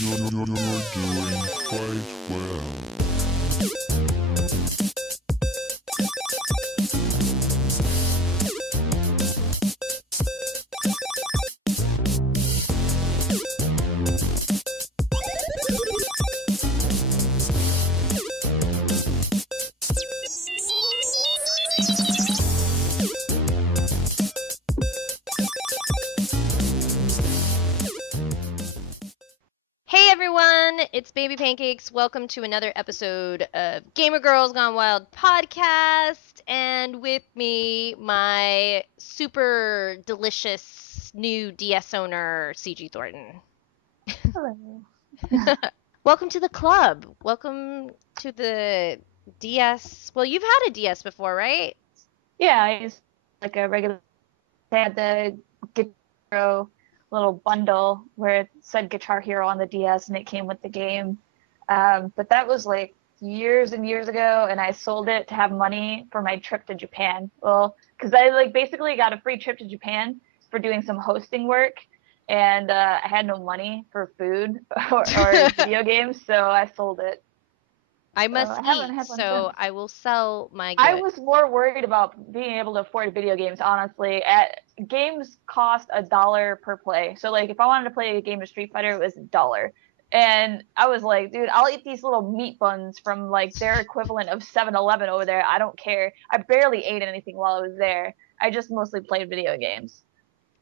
You're doing quite well. Hey everyone, it's Baby Pancakes. Welcome to another episode of Gamer Girls Gone Wild podcast. And with me, my super delicious new DS owner, CG Thornton. Hello. Welcome to the club. Welcome to the DS. Well, you've had a DS before, right? Yeah, I used like a regular. They had the Guitar Hero little bundle where it said Guitar Hero on the DS and it came with the game. But that was like years and years ago, and I sold it to have money for my trip to Japan. Well, because I like basically got a free trip to Japan for doing some hosting work, and I had no money for food or video games, so I sold it. I must I haven't eat, had one so since. I will sell my I goods. was more worried about being able to afford video games, honestly. Games cost $1 per play. So like if I wanted to play a game of Street Fighter, it was $1. And I was like, dude, I'll eat these little meat buns from like their equivalent of 7-Eleven over there. I don't care. I barely ate anything while I was there. I just mostly played video games,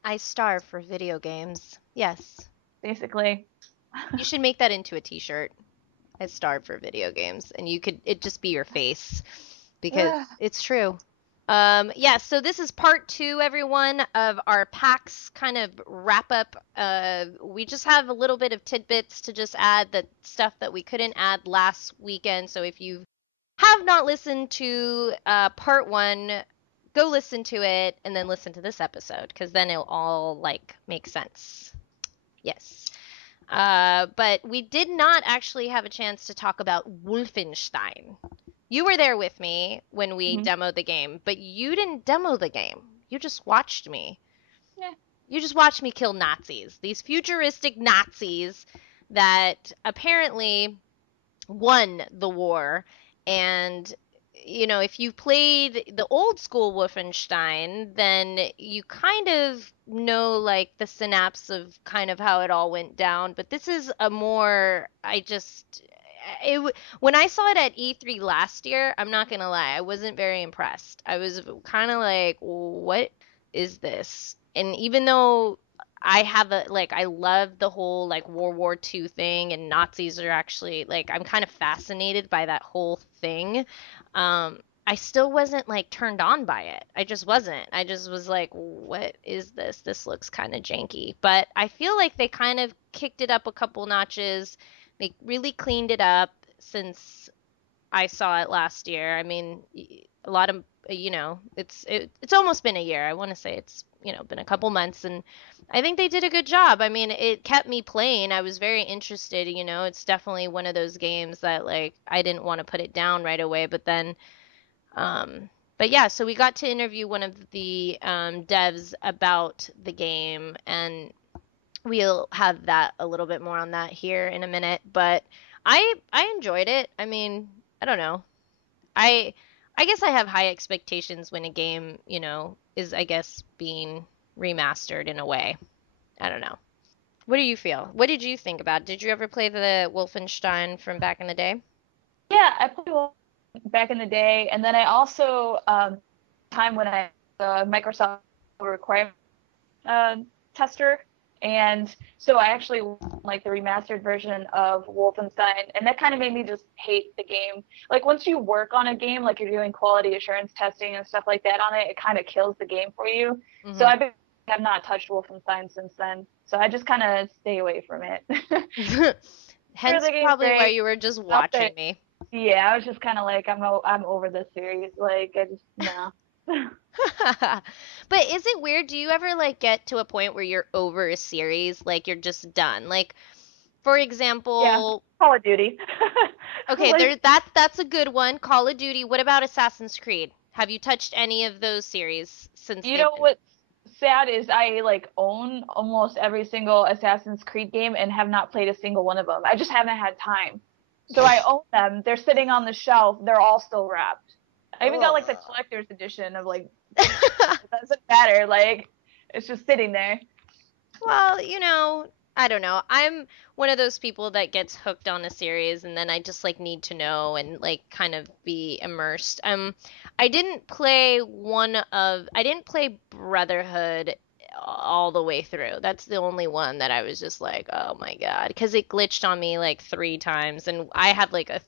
I starve for video games. Yes. basically. You should make that into a t-shirt. I starve for video games, and it'd just be your face, because it's true. Yeah, so this is part 2, everyone, of our PAX kind of wrap-up. We just have a little bit of tidbits to just add, the stuff that we couldn't add last weekend, so if you have not listened to part 1, go listen to it, and then listen to this episode, because then it'll all, like, make sense. Yes. But we did not actually have a chance to talk about Wolfenstein. You were there with me when we demoed the game, but you didn't demo the game. You just watched me. Yeah. You just watched me kill Nazis. These futuristic Nazis that apparently won the war. And, you know, if you played the old school Wolfenstein, then you kind of know, like, the synapse of kind of how it all went down. But this is a more, when I saw it at E3 last year, I'm not gonna lie, I wasn't very impressed. I was kind of like, what is this? And even though I love the whole, like, World War II thing, and Nazis are actually, like, I'm kind of fascinated by that whole thing. I still wasn't, like, turned on by it. I just wasn't. I just was like, what is this? This looks kind of janky. But I feel like they kind of kicked it up a couple notches. They really cleaned it up since I saw it last year. I mean, a lot of, it's almost been a year. I want to say it's, been a couple months, and I think they did a good job. I mean, it kept me playing. I was very interested, It's definitely one of those games that, like, I didn't want to put it down right away, but then, but yeah, so we got to interview one of the devs about the game, and we'll have that a little bit more on that here in a minute. But I enjoyed it. I mean, I don't know. I guess I have high expectations when a game, is, I guess, being remastered in a way. I don't know. What do you feel? What did you think about it? Did you ever play the Wolfenstein from back in the day? Yeah, I played back in the day, and then I also time when I Microsoft requirement tester, and so I actually like the remastered version of Wolfenstein, and that kind of made me just hate the game. Like once you work on a game, like you're doing quality assurance testing and stuff like that on it, it kind of kills the game for you. So I have not touched Wolfenstein since then, so I just kind of stay away from it. Hence probably why you were just watching me. Yeah, I was just kind of like, I'm over this series. Like, I just, no. But is it weird? Do you ever, like, get to a point where you're over a series? Like, you're just done? Like, for example... Yeah, Call of Duty. Okay, like, that's a good one. Call of Duty. What about Assassin's Creed? Have you touched any of those series since you know what's sad is I like own almost every single Assassin's Creed game and have not played a single one of them. I just haven't had time. So I own them. They're sitting on the shelf. They're all still wrapped. I even got like the collector's edition of like, it doesn't matter. Like, it's just sitting there. Well, I don't know. I'm one of those people that gets hooked on a series and then I just like need to know and like kind of be immersed. I didn't play Brotherhood all the way through. That's the only one that I was just like, oh my God, because it glitched on me like 3 times, and I have like a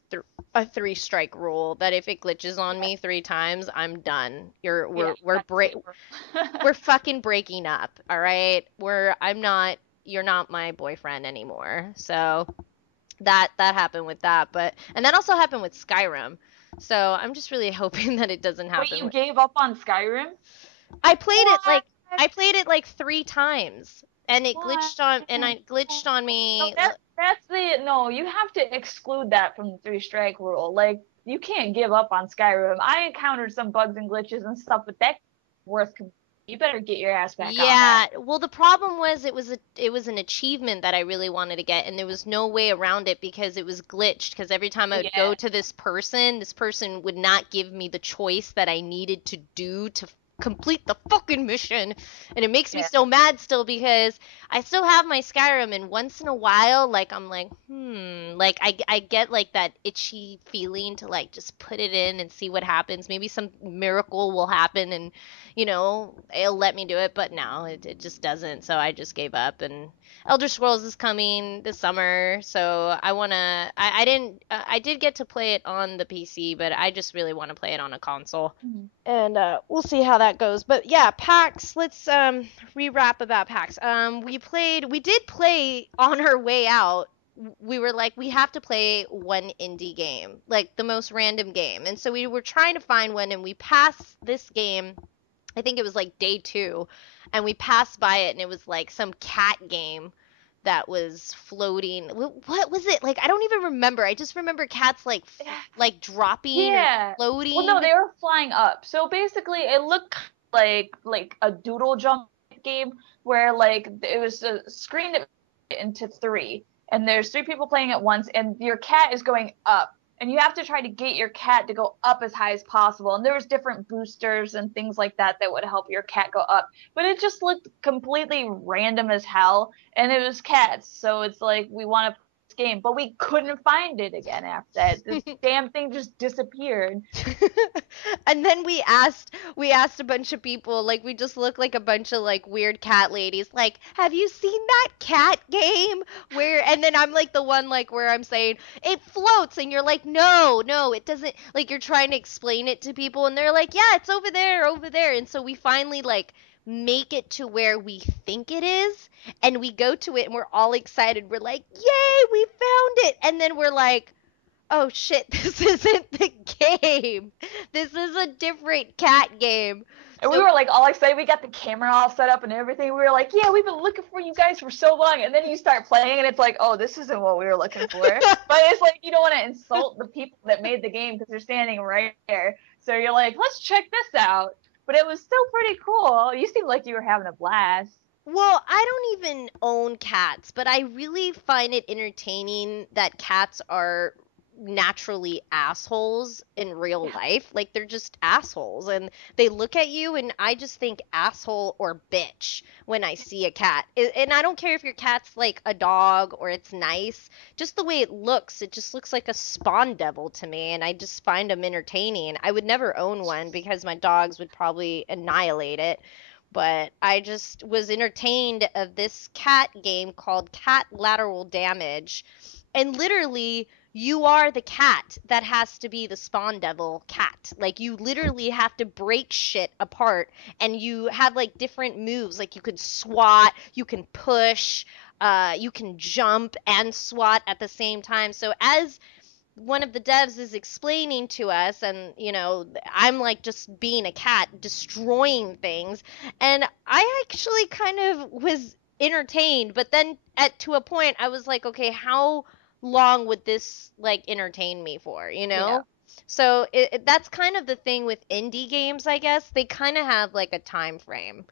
3-strike rule that if it glitches on me 3 times, I'm done. We're fucking breaking up, all right? You're not my boyfriend anymore. So that happened with that, and that also happened with Skyrim. So I'm just really hoping that it doesn't happen. Wait, you gave up on Skyrim? I played it like 3 times, and it glitched on me. No, you have to exclude that from the 3-strike rule. Like, you can't give up on Skyrim. I encountered some bugs and glitches and stuff, but that's worth. You better get your ass back on that. Yeah, well, the problem was it was an achievement that I really wanted to get, and there was no way around it because it was glitched. Because every time I would go to this person would not give me the choice that I needed to do to complete the fucking mission, and it makes me so mad still because I still have my Skyrim, and once in a while, like, I'm like, like I get like that itchy feeling to like just put it in and see what happens. Maybe some miracle will happen and it'll let me do it, but no, it just doesn't. So I just gave up. And Elder Scrolls is coming this summer, so I did get to play it on the PC, but I just really want to play it on a console. Mm-hmm. And we'll see how that goes. But yeah, PAX, let's re-wrap about PAX. We did play on our way out. We were like, we have to play one indie game, like the most random game. And so we were trying to find one, and we passed this game, I think it was like day 2, and we passed by it, and it was like some cat game that was floating. What was it? Like, I don't even remember. I just remember cats like dropping or floating. Well, no, they were flying up. So basically, it looked like a doodle jump game where like it was a screen into 3, and there's 3 people playing at once, and your cat is going up. And you have to try to get your cat to go up as high as possible. And there was different boosters and things like that would help your cat go up. But it just looked completely random as hell. And it was cats. So it's like, we want to play this game. But we couldn't find it again after that. This damn thing just disappeared. And then we asked a bunch of people, like, we just look like a bunch of like weird cat ladies, like, have you seen that cat game and then I'm like the one like where I'm saying it floats, and you're like, no it doesn't, like, you're trying to explain it to people, and they're like, yeah, it's over there. And so we finally like make it to where we think it is, and we go to it, and we're all excited. We're like, yay, we found it. And then we're like, oh shit, this isn't the game. This is a different cat game. And we were like all excited. We got the camera all set up and everything. We were like, yeah, we've been looking for you guys for so long. And then you start playing, and it's like, oh, this isn't what we were looking for. But it's like, you don't want to insult the people that made the game because they're standing right there. So you're like, let's check this out. But it was still pretty cool. You seemed like you were having a blast. Well, I don't even own cats, but I really find it entertaining that cats are naturally assholes in real life. Like, they're just assholes, and they look at you, and I just think asshole or bitch when I see a cat. And I don't care if your cat's like a dog or it's nice, just the way it just looks like a spawn devil to me, and I just find them entertaining. I would never own one because my dogs would probably annihilate it, but I just was entertained of this cat game called Catlateral Damage, and literally you are the cat that has to be the spawn devil cat. Like, you literally have to break shit apart, and you have like different moves. Like, you can swat, you can push, you can jump and swat at the same time. So as one of the devs is explaining to us, and I'm like just being a cat destroying things, and I actually kind of was entertained. But then to a point I was like, okay, how long would this like entertain me for, Yeah. So that's kind of the thing with indie games, I guess. They kind of have like a time frame.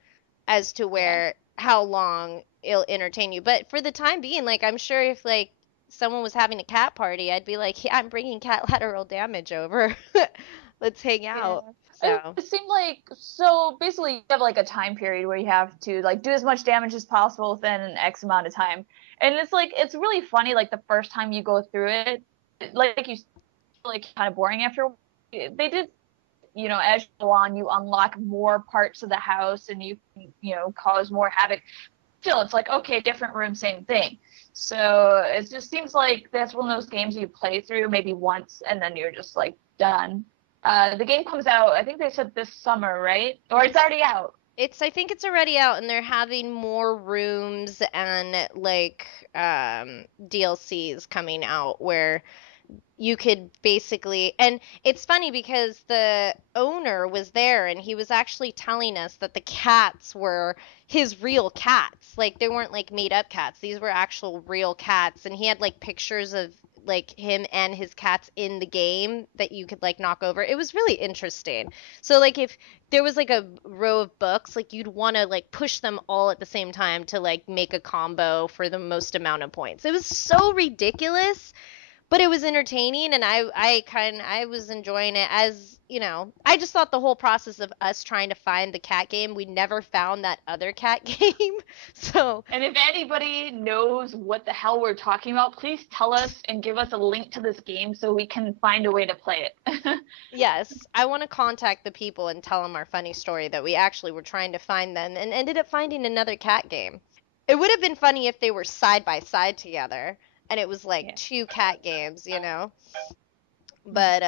as to where how long it'll entertain you. But for the time being, like I'm sure if like someone was having a cat party, I'd be like, yeah, I'm bringing Catlateral Damage over. Let's hang out. So It seemed like, so basically you have like a time period where you have to like do as much damage as possible within an X amount of time. And it's like, it's really funny, like the first time you go through it, like you like kind of boring after a while. They did, as you go on, you unlock more parts of the house and you cause more havoc. Still, it's like, okay, different room, same thing. So it just seems like that's one of those games you play through maybe once and then you're just like done. The game comes out, I think they said this summer, right? Or it's already out. I think it's already out, and they're having more rooms and like DLCs coming out where you could basically, and it's funny because the owner was there and he was actually telling us that the cats were his real cats. Like they weren't like made up cats. These were actual real cats, and he had like pictures of like him and his cats in the game that you could like knock over. It was really interesting. So like if there was like a row of books, like you'd want to like push them all at the same time to like make a combo for the most amount of points. It was so ridiculous, but it was entertaining, and I was enjoying it. As I just thought the whole process of us trying to find the cat game, we never found that other cat game. So, and if anybody knows what the hell we're talking about, please tell us and give us a link to this game so we can find a way to play it. Yes, I want to contact the people and tell them our funny story that we actually were trying to find them and ended up finding another cat game. It would have been funny if they were side by side together and it was like two cat games, But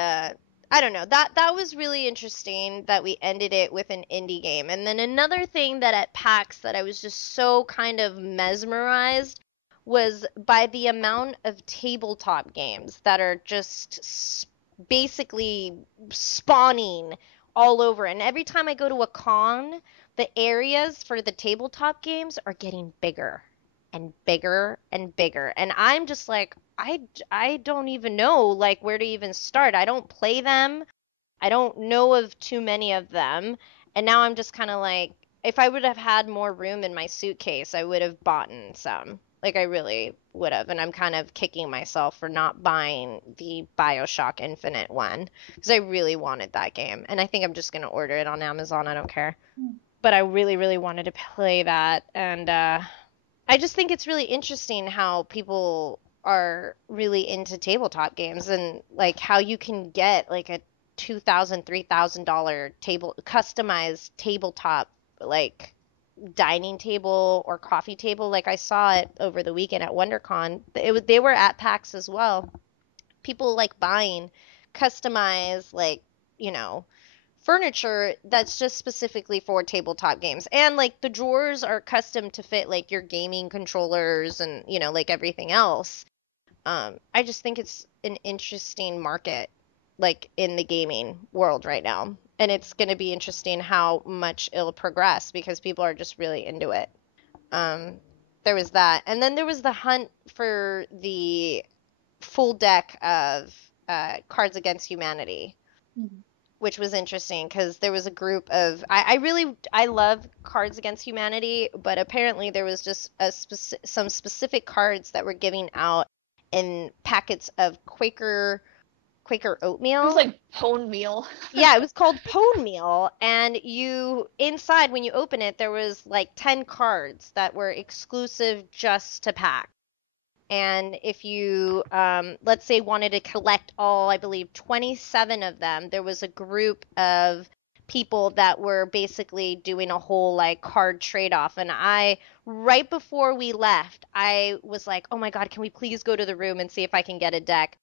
I don't know. That was really interesting that we ended it with an indie game. And then another thing that at PAX that I was just so kind of mesmerized was by the amount of tabletop games that are just basically spawning all over. And every time I go to a con, the areas for the tabletop games are getting bigger and bigger and bigger. And I'm just like, I don't even know like where to even start. I don't play them. I don't know of too many of them. And now I'm just kind of like, if I would have had more room in my suitcase, I would have bought some. Like I really would have. And I'm kind of kicking myself for not buying the BioShock Infinite one because I really wanted that game. And I think I'm just going to order it on Amazon. I don't care. But I really, really wanted to play that. And I just think it's really interesting how people are really into tabletop games and like how you can get like a $2,000, $3,000 customized tabletop like dining table or coffee table. Like I saw it over the weekend at WonderCon. They were at PAX as well. People like buying customized like furniture that's just specifically for tabletop games, and like the drawers are custom to fit like your gaming controllers and like everything else. I just think it's an interesting market like in the gaming world right now, and it's going to be interesting how much it'll progress because people are just really into it. There was that, and then there was the hunt for the full deck of Cards Against Humanity. Which was interesting because there was a group of I love Cards Against Humanity, but apparently there was just some specific cards that were giving out in packets of Quaker oatmeal. It was like pone meal. Yeah, it was called pone meal, and you inside when you open it there was like 10 cards that were exclusive just to PAX. And if you, let's say, wanted to collect all, I believe, 27 of them, there was a group of people that were basically doing a whole like card trade-off. And right before we left, I was like, oh my God, can we please go to the room and see if I can get a deck?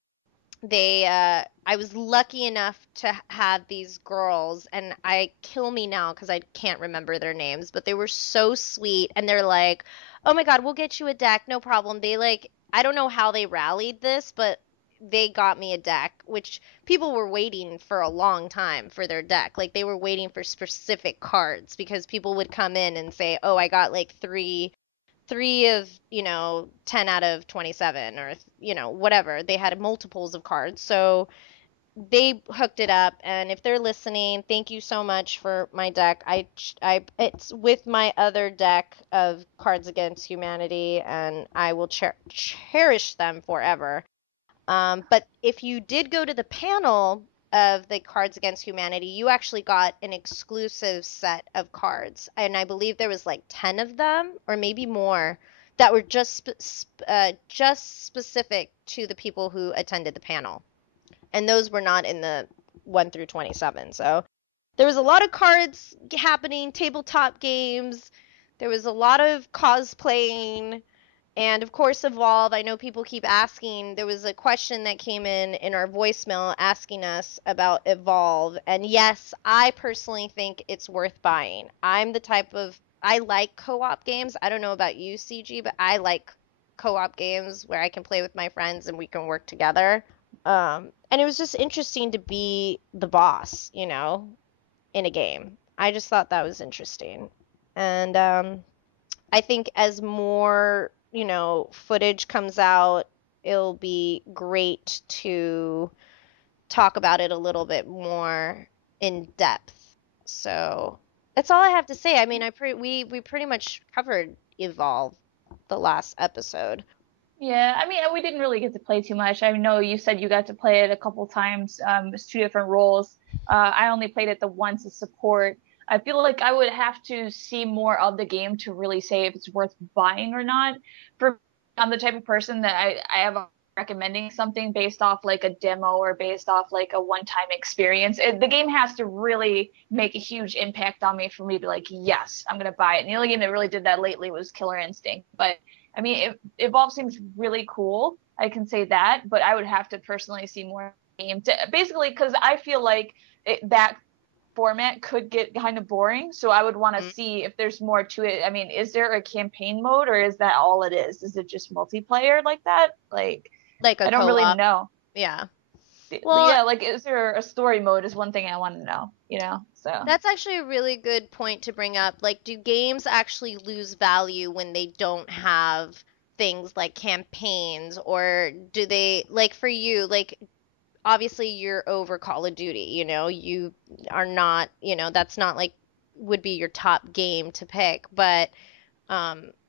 I was lucky enough to have these girls, and kill me now because I can't remember their names, but they were so sweet. And they're like, oh my God, we'll get you a deck, no problem. They like, I don't know how they rallied this, but they got me a deck, which people were waiting for a long time for their deck. Like they were waiting for specific cards because people would come in and say, oh, I got like three of 10 out of 27 or whatever. They had multiples of cards. So they hooked it up, and if they're listening, thank you so much for my deck. It's with my other deck of Cards Against Humanity, and I will cherish them forever. But if you did go to the panel of the Cards Against Humanity, you actually got an exclusive set of cards, and I believe there was like 10 of them, or maybe more, that were just specific to the people who attended the panel, and those were not in the 1 through 27. So there was a lot of cards happening, tabletop games. There was a lot of cosplaying, and of course, Evolve. I know people keep asking. There was a question that came in our voicemail asking us about Evolve. And yes, I personally think it's worth buying. I like co-op games. I don't know about you, CG, but I like co-op games where I can play with my friends and we can work together. And it was just interesting to be the boss, you know, in a game. I just thought that was interesting. And I think as more, you know, footage comes out, it'll be great to talk about it a little bit more in depth. So that's all I have to say. I mean, we pretty much covered Evolve the last episode. Yeah, I mean, we didn't really get to play too much. I know you said you got to play it a couple times. It's 2 different roles. I only played it the once as support. I feel like I would have to see more of the game to really say if it's worth buying or not. I'm the type of person that I have a recommending something based off like a demo or based off like a one-time experience. The game has to really make a huge impact on me for me to be like, yes, I'm gonna buy it. And the only game that really did that lately was Killer Instinct. But I mean, Evolve seems really cool. I can say that, but I would have to personally see more game to, basically, because I feel like that format could get kind of boring. So I would want to see if there's more to it. I mean, is there a campaign mode, or is that all it is? Is it just multiplayer like that? Like Like a I don't co-op. really know. Yeah. Well, yeah, like is there a story mode is one thing I want to know, you know? So that's actually a really good point to bring up. Like, do games actually lose value when they don't have things like campaigns, or do they, like for you, like obviously you're over Call of Duty, you know, you are not, you know, that's not like would be your top game to pick, but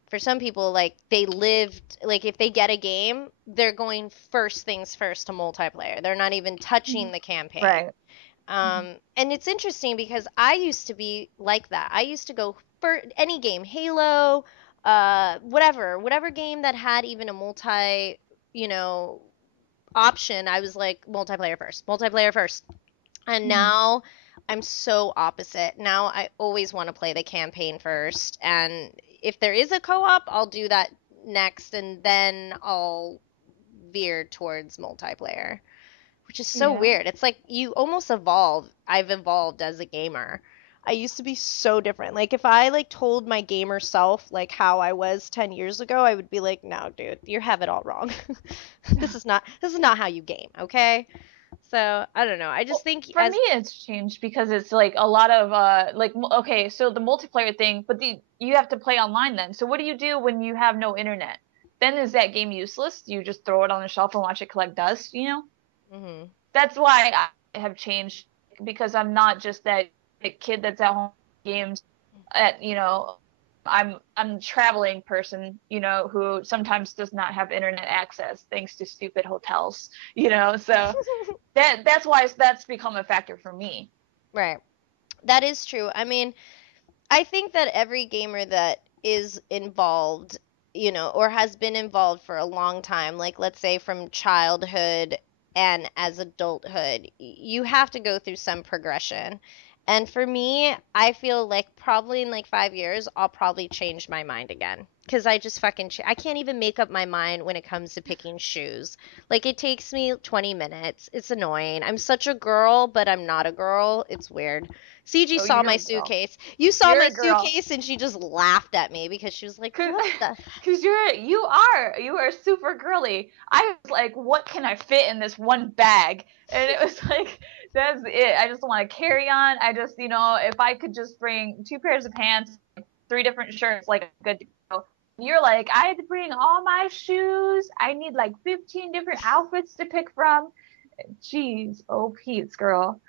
for some people, like they lived, like if they get a game, they're going first things first to multiplayer. They're not even touching the campaign. right. And it's interesting because I used to be like that. I used to go for any game, Halo, whatever game that had even a multi, you know, option. I was like multiplayer first. And now I'm so opposite. Now I always want to play the campaign first. And if there is a co-op, I'll do that next, and then I'll veer towards multiplayer, which is so weird. It's like you almost evolve. I've evolved as a gamer. I used to be so different. Like if I like told my gamer self like how I was 10 years ago, I would be like, "No, dude, you have it all wrong. This is not how you game, okay?" So, I don't know. I just think For me it's changed because it's like a lot of like okay, so the multiplayer thing, but you have to play online then. So what do you do when you have no internet? Then is that game useless? Do you just throw it on the shelf and watch it collect dust, you know? That's why I have changed, because I'm not just that kid that's at home games at, you know, I'm a traveling person, you know, who sometimes does not have internet access thanks to stupid hotels, you know, so that's why that's become a factor for me. Right. That is true. I mean, I think that every gamer that is involved, you know, or has been involved for a long time, like let's say from childhood and as adulthood, you have to go through some progression. And for me, I feel like probably in like 5 years, I'll probably change my mind again. Because I just fucking, I can't even make up my mind when it comes to picking shoes. Like it takes me 20 minutes. It's annoying. I'm such a girl, but I'm not a girl. It's weird. CG saw my suitcase. You saw my suitcase and she just laughed at me because she was like, what the? Because you are super girly. I was like, what can I fit in this one bag? And it was like, that's it. I just want to carry on. I just, you know, if I could just bring 2 pairs of pants, 3 different shirts, like good to go. You're like, I had to bring all my shoes. I need like 15 different outfits to pick from. Jeez, oh Pete's girl.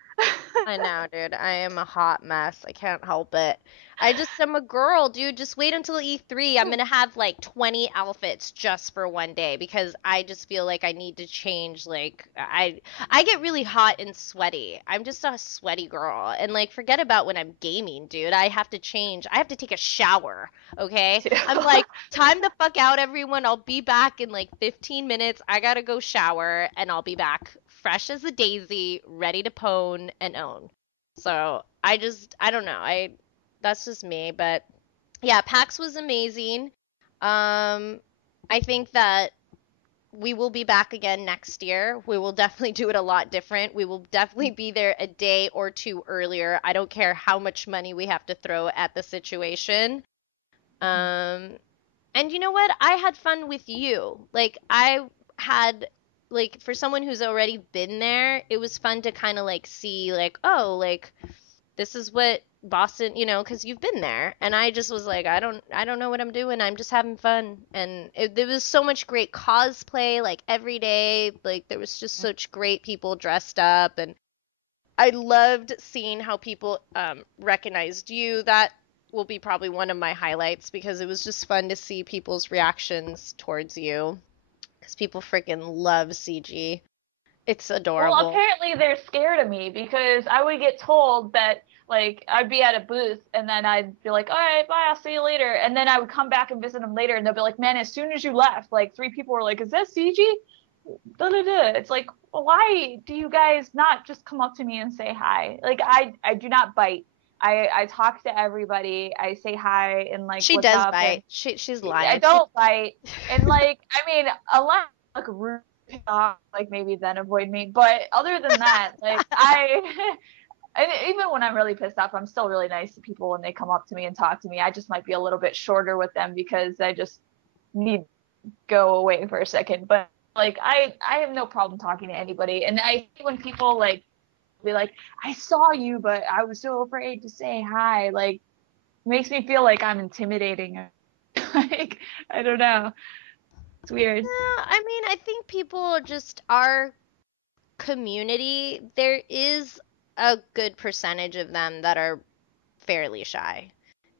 I know, dude. I am a hot mess. I can't help it. I'm a girl, dude. Just wait until E3. I'm gonna have like 20 outfits just for one day because I just feel like I need to change. Like, I get really hot and sweaty. I'm just a sweaty girl. And like, forget about when I'm gaming, dude. I have to change. I have to take a shower, okay? I'm like, time the fuck out, everyone. I'll be back in like 15 minutes. I gotta go shower and I'll be back fresh as a daisy, ready to pwn and own. So I don't know. That's just me, but yeah, PAX was amazing. I think that we will be back again next year. We will definitely do it a lot different. We will definitely be there a day or two earlier. I don't care how much money we have to throw at the situation. And you know what? I had fun with you. Like I had like for someone who's already been there, it was fun to kind of like see like, oh, like this is what Boston, you know, because you've been there. And I just was like, I don't know what I'm doing. I'm just having fun. And there was so much great cosplay, like every day. Like there was just such great people dressed up, and I loved seeing how people recognized you. That will be probably one of my highlights because it was just fun to see people's reactions towards you. Because people freaking love CG. It's adorable. Well, apparently they're scared of me because I would get told that like I'd be at a booth and then I'd be like, all right, bye, I'll see you later. And then I would come back and visit them later and they'll be like, man, as soon as you left, like 3 people were like, is that CG? Da-da-da. It's like, well, why do you guys not just come up to me and say hi? Like I do not bite. I talk to everybody. I say hi and like she what's does up. bite. She's lying. I don't bite. And like I mean, unless like rude off, like maybe then avoid me. But other than that, like and even when I'm really pissed off, I'm still really nice to people when they come up to me and talk to me. I just might be a little bit shorter with them because I just need to go away for a second. But like I have no problem talking to anybody. And I hate when people like be like, I saw you, but I was so afraid to say hi. Like it makes me feel like I'm intimidating. Like I don't know. It's weird. I mean, I think people just our community, there is a good percentage of them that are fairly shy.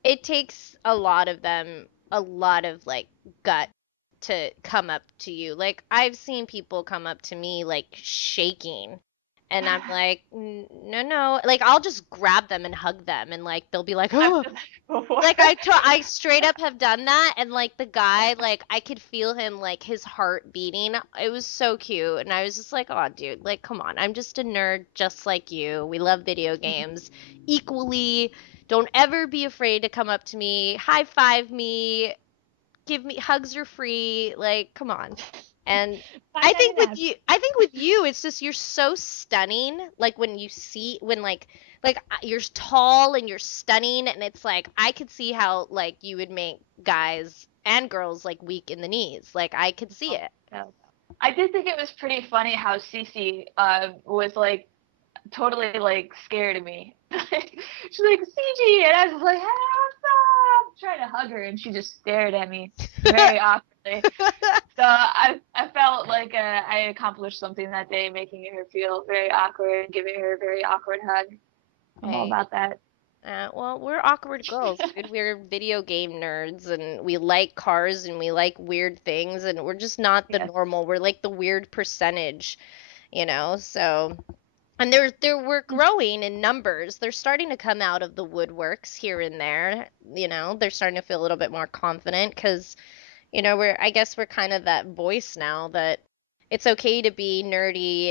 It takes a lot of them, a lot of like gut to come up to you. Like I've seen people come up to me like shaking and I'm like, no, no. Like I'll just grab them and hug them and like they'll be like, oh. Like I straight up have done that and like the guy, like I could feel him like his heart beating. It was so cute and I was just like, oh dude, like come on. I'm just a nerd just like you. We love video games equally. Don't ever be afraid to come up to me, high five me, give me hugs are free. Like come on. And I think with you, it's just you're so stunning. Like when you see when like you're tall and you're stunning, and it's like I could see how like you would make guys and girls like weak in the knees. Like I could see it. I did think it was pretty funny how Cece was like totally like scared of me. She's like CG, and I was like, hey, what's up? Trying to hug her, and she just stared at me very awkwardly. So I felt like I accomplished something that day, making her feel very awkward and giving her a very awkward hug. I'm all about that. Well, we're awkward girls, dude. We're video game nerds, and we like cars, and we like weird things, and we're just not the normal. We're like the weird percentage, you know. So, and we're growing in numbers. They're starting to come out of the woodworks here and there. You know, they're starting to feel a little bit more confident because, you know, I guess we're kind of that voice now that it's okay to be nerdy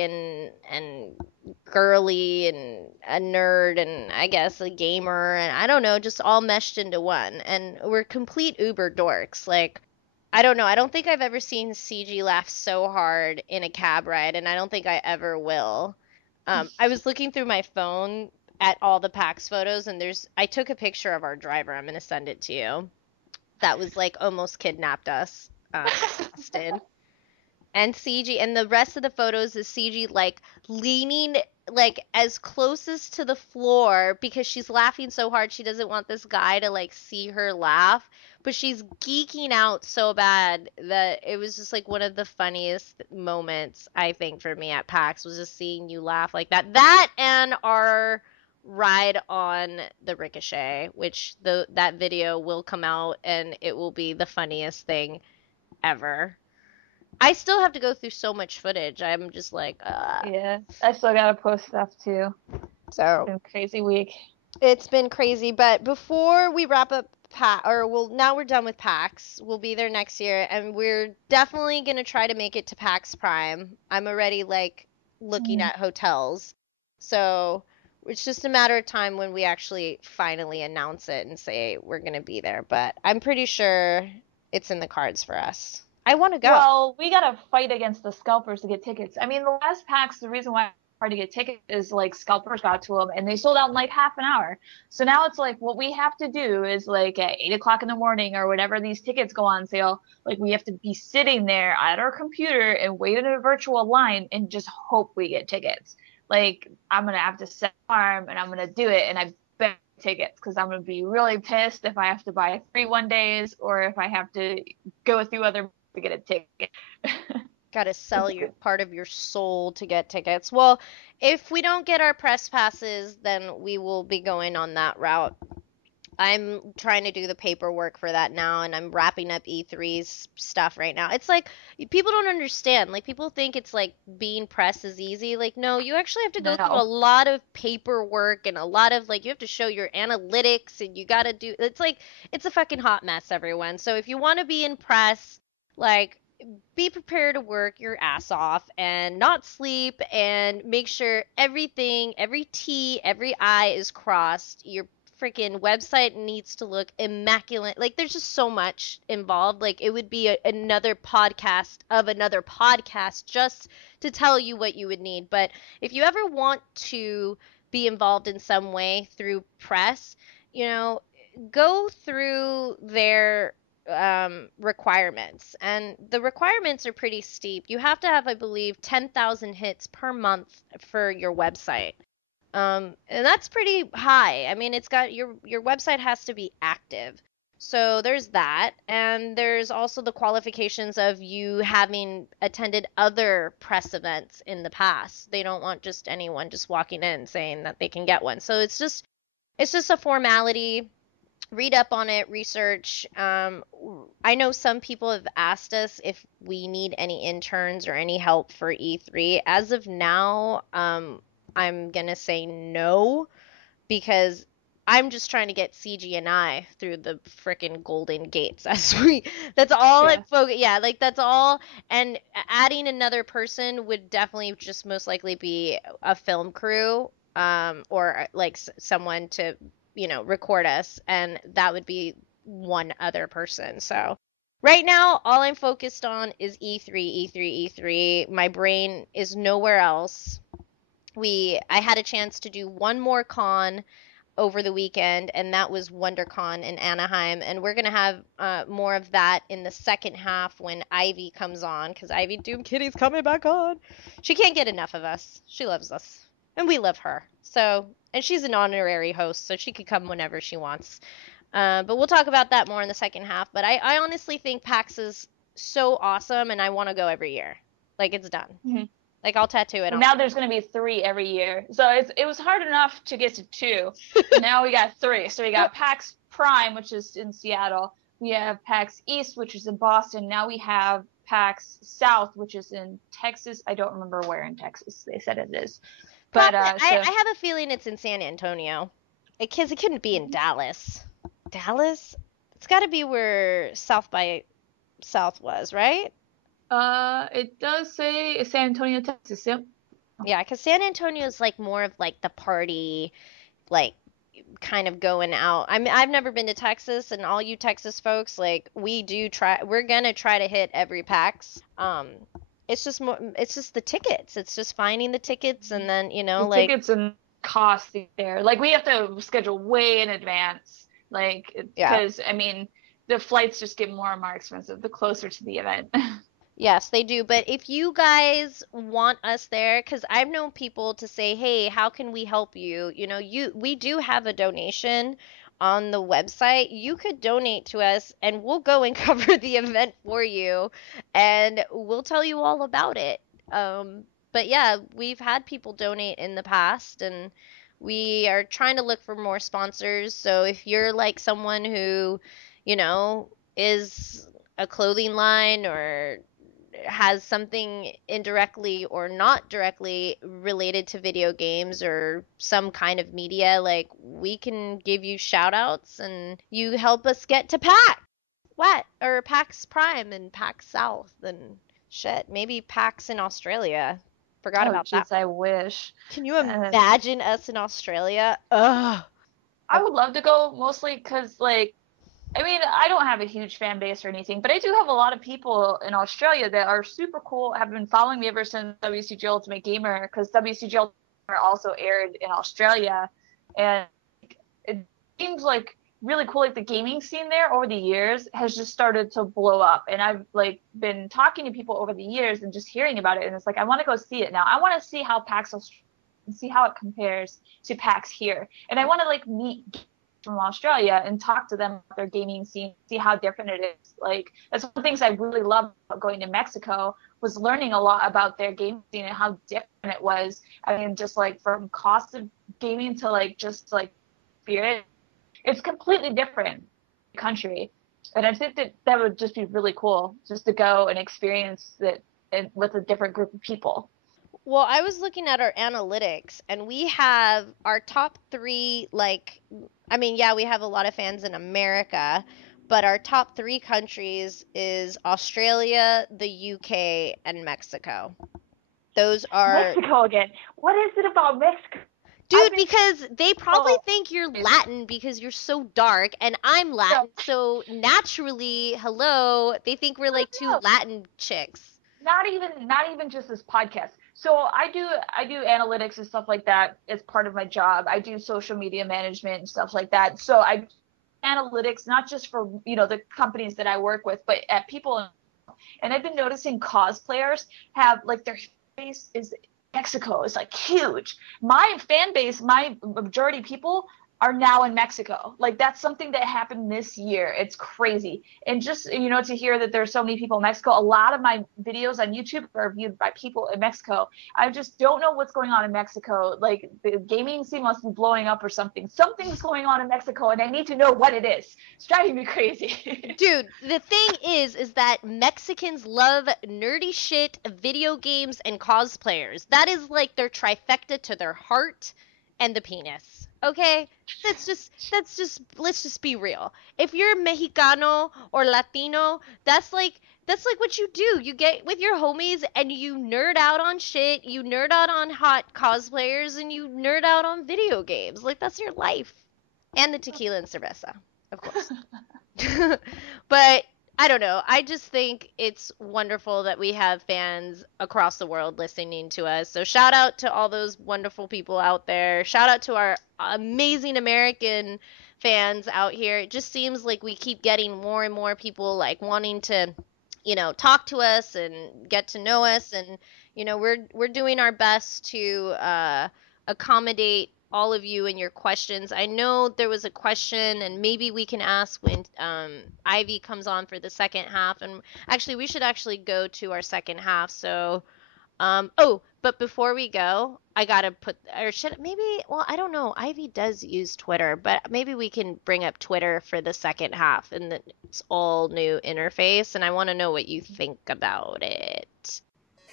and girly and a nerd and I guess a gamer and I don't know, just all meshed into one. And we're complete uber dorks. Like, I don't know. I don't think I've ever seen CG laugh so hard in a cab ride, and I don't think I ever will. I was looking through my phone at all the PAX photos, and I took a picture of our driver. I'm gonna send it to you. That was like almost kidnapped us. Austin. And CG, and the rest of the photos is CG like leaning like as closest to the floor because she's laughing so hard she doesn't want this guy to like see her laugh, but she's geeking out so bad that it was just like one of the funniest moments I think for me at PAX was just seeing you laugh like that. That and our ride on the Ricochet, which that video will come out and it will be the funniest thing ever. I still have to go through so much footage. I'm just like, Yeah, I still gotta post stuff too. So It's been a crazy week. it's been crazy. But before we wrap up now we're done with PAX. We'll be there next year, and we're definitely gonna try to make it to PAX Prime. I'm already like looking at hotels, so it's just a matter of time when we actually finally announce it and say we're gonna be there. But I'm pretty sure it's in the cards for us. I want to go. Well, we gotta fight against the scalpers to get tickets. I mean, the last PAX, the reason why it's hard to get tickets is like scalpers got to them and they sold out in like half an hour. So now it's like what we have to do is like at 8 o'clock in the morning or whenever these tickets go on sale, like we have to be sitting there at our computer and wait in a virtual line and just hope we get tickets. Like I'm gonna have to set an alarm and I'm gonna do it, and I bet tickets because I'm gonna be really pissed if I have to buy 3 1 days or if I have to go through other to get a ticket. Got to sell your part of your soul to get tickets. Well, if we don't get our press passes, then we will be going on that route. I'm trying to do the paperwork for that now, and I'm wrapping up E3's stuff right now. It's like people don't understand. Like people think it's like being press is easy. Like no, you actually have to go through a lot of paperwork and a lot of like you have to show your analytics and you got to do. It's like it's a fucking hot mess, everyone. So if you want to be in press, like be prepared to work your ass off and not sleep and make sure everything, every T, every I is crossed. Your freaking website needs to look immaculate. Like there's just so much involved. Like it would be another podcast of another podcast just to tell you what you would need. But if you ever want to be involved in some way through press, you know, go through their requirements, and the requirements are pretty steep. You have to have, I believe, 10,000 hits per month for your website, and that's pretty high. I mean, it's got your website has to be active, so there's that, and there's also the qualifications of you having attended other press events in the past. They don't want just anyone just walking in saying that they can get one, so it's just a formality. Read up on it, research. I know some people have asked us if we need any interns or any help for E3. As of now, I'm gonna say no because I'm just trying to get CG and I through the frickin' golden gates that's all like that's all, and adding another person would definitely just most likely be a film crew or like someone to record us, and that would be one other person. So right now, all I'm focused on is E3, E3, E3. My brain is nowhere else. I had a chance to do one more con over the weekend, and that was WonderCon in Anaheim, and we're gonna have more of that in the second half when Ivy comes on, because Ivy Doomkitty's coming back on. She can't get enough of us. She loves us, and we love her. So, and she's an honorary host, so she could come whenever she wants. But we'll talk about that more in the second half. But I honestly think PAX is so awesome, and I want to go every year. Like, it's done. Mm-hmm. Like, I'll tattoo it. Well, now there's going to be 3 every year. So it was hard enough to get to 2. Now we got 3. So we got PAX Prime, which is in Seattle. We have PAX East, which is in Boston. Now we have PAX South, which is in Texas. I don't remember where in Texas they said it is. But I have a feeling it's in San Antonio. Because it couldn't be in Dallas. Dallas? It's got to be where South by South was, right? It does say San Antonio, Texas. Yep. Yeah, because San Antonio is like more of like the party, like kind of going out. I mean, I've never been to Texas, and all you Texas folks, like we're gonna try to hit every PAX. It's just the tickets. It's just finding the tickets, and then tickets and costs there. Like we have to schedule way in advance. Like because I mean the flights just get more and more expensive the closer to the event. Yes, they do. But if you guys want us there, because I've known people to say, "Hey, how can we help you?" You know, we do have a donation on the website. You could donate to us, and we'll go and cover the event for you, and we'll tell you all about it. But yeah, we've had people donate in the past, and we are trying to look for more sponsors. So if you're like someone who, you know, is a clothing line or has something indirectly or not directly related to video games or some kind of media, like we can give you shout outs and you help us get to PAX Wet or PAX Prime and PAX South and shit. Maybe PAX in Australia. Forgot Oh, about that jeez, I one. wish. Can you Uh, imagine us in Australia? Ugh. I would love to go mostly because, like, I mean, I don't have a huge fan base or anything, but I do have a lot of people in Australia that are super cool, have been following me ever since WCG Ultimate Gamer, because WCG Ultimate Gamer also aired in Australia. And it seems like really cool. Like the gaming scene there over the years has just started to blow up. And I've like been talking to people over the years and just hearing about it. And it's like, I want to go see it now. I want to see how PAX Australia and see how it compares to PAX here. And I want to like meet from Australia and talk to them about their gaming scene, see how different it is. Like that's one of the things I really loved about going to Mexico was learning a lot about their gaming scene and how different it was. I mean, just like from cost of gaming to like just like spirit, it's completely different country. And I think that that would just be really cool just to go and experience it with a different group of people. Well, I was looking at our analytics and we have our top three, like, I mean, yeah, we have a lot of fans in America, but our top three countries is Australia, the UK, and Mexico. Those are, Mexico again. What is it about Mexico? dude, because they probably think you're Latin because you're so dark, and I'm Latin, so naturally, hello, they think we're like two Latin chicks. Not even just this podcast. So I do analytics and stuff like that as part of my job. I do social media management and stuff like that. So I analytics not just for the companies that I work with, but at people. And I've been noticing cosplayers have like their face is Mexico is like huge. My fan base, my majority people are now in Mexico. Like that's something that happened this year. It's crazy. And just to hear that there's so many people in Mexico, a lot of my videos on YouTube are viewed by people in Mexico. I just don't know what's going on in Mexico. Like the gaming scene must be blowing up or something. Something's going on in Mexico and I need to know what it is. It's driving me crazy. Dude, the thing is that Mexicans love nerdy shit, video games, and cosplayers. That is like their trifecta to their heart and the penis. Okay? Let's just be real. If you're Mexicano or Latino, that's like what you do. You get with your homies and you nerd out on shit, you nerd out on hot cosplayers, and you nerd out on video games. Like that's your life. And the tequila and cerveza, of course. But I don't know. I just think it's wonderful that we have fans across the world listening to us. So shout out to all those wonderful people out there. Shout out to our amazing American fans out here. It just seems like we keep getting more and more people like wanting to, talk to us and get to know us, and we're doing our best to accommodate all of you and your questions. I know there was a question, and maybe we can ask when Ivy comes on for the second half. And actually, we should actually go to our second half. So, but before we go, I gotta well, I don't know. Ivy does use Twitter, but maybe we can bring up Twitter for the second half, and it's all new interface. And I want to know what you think about it.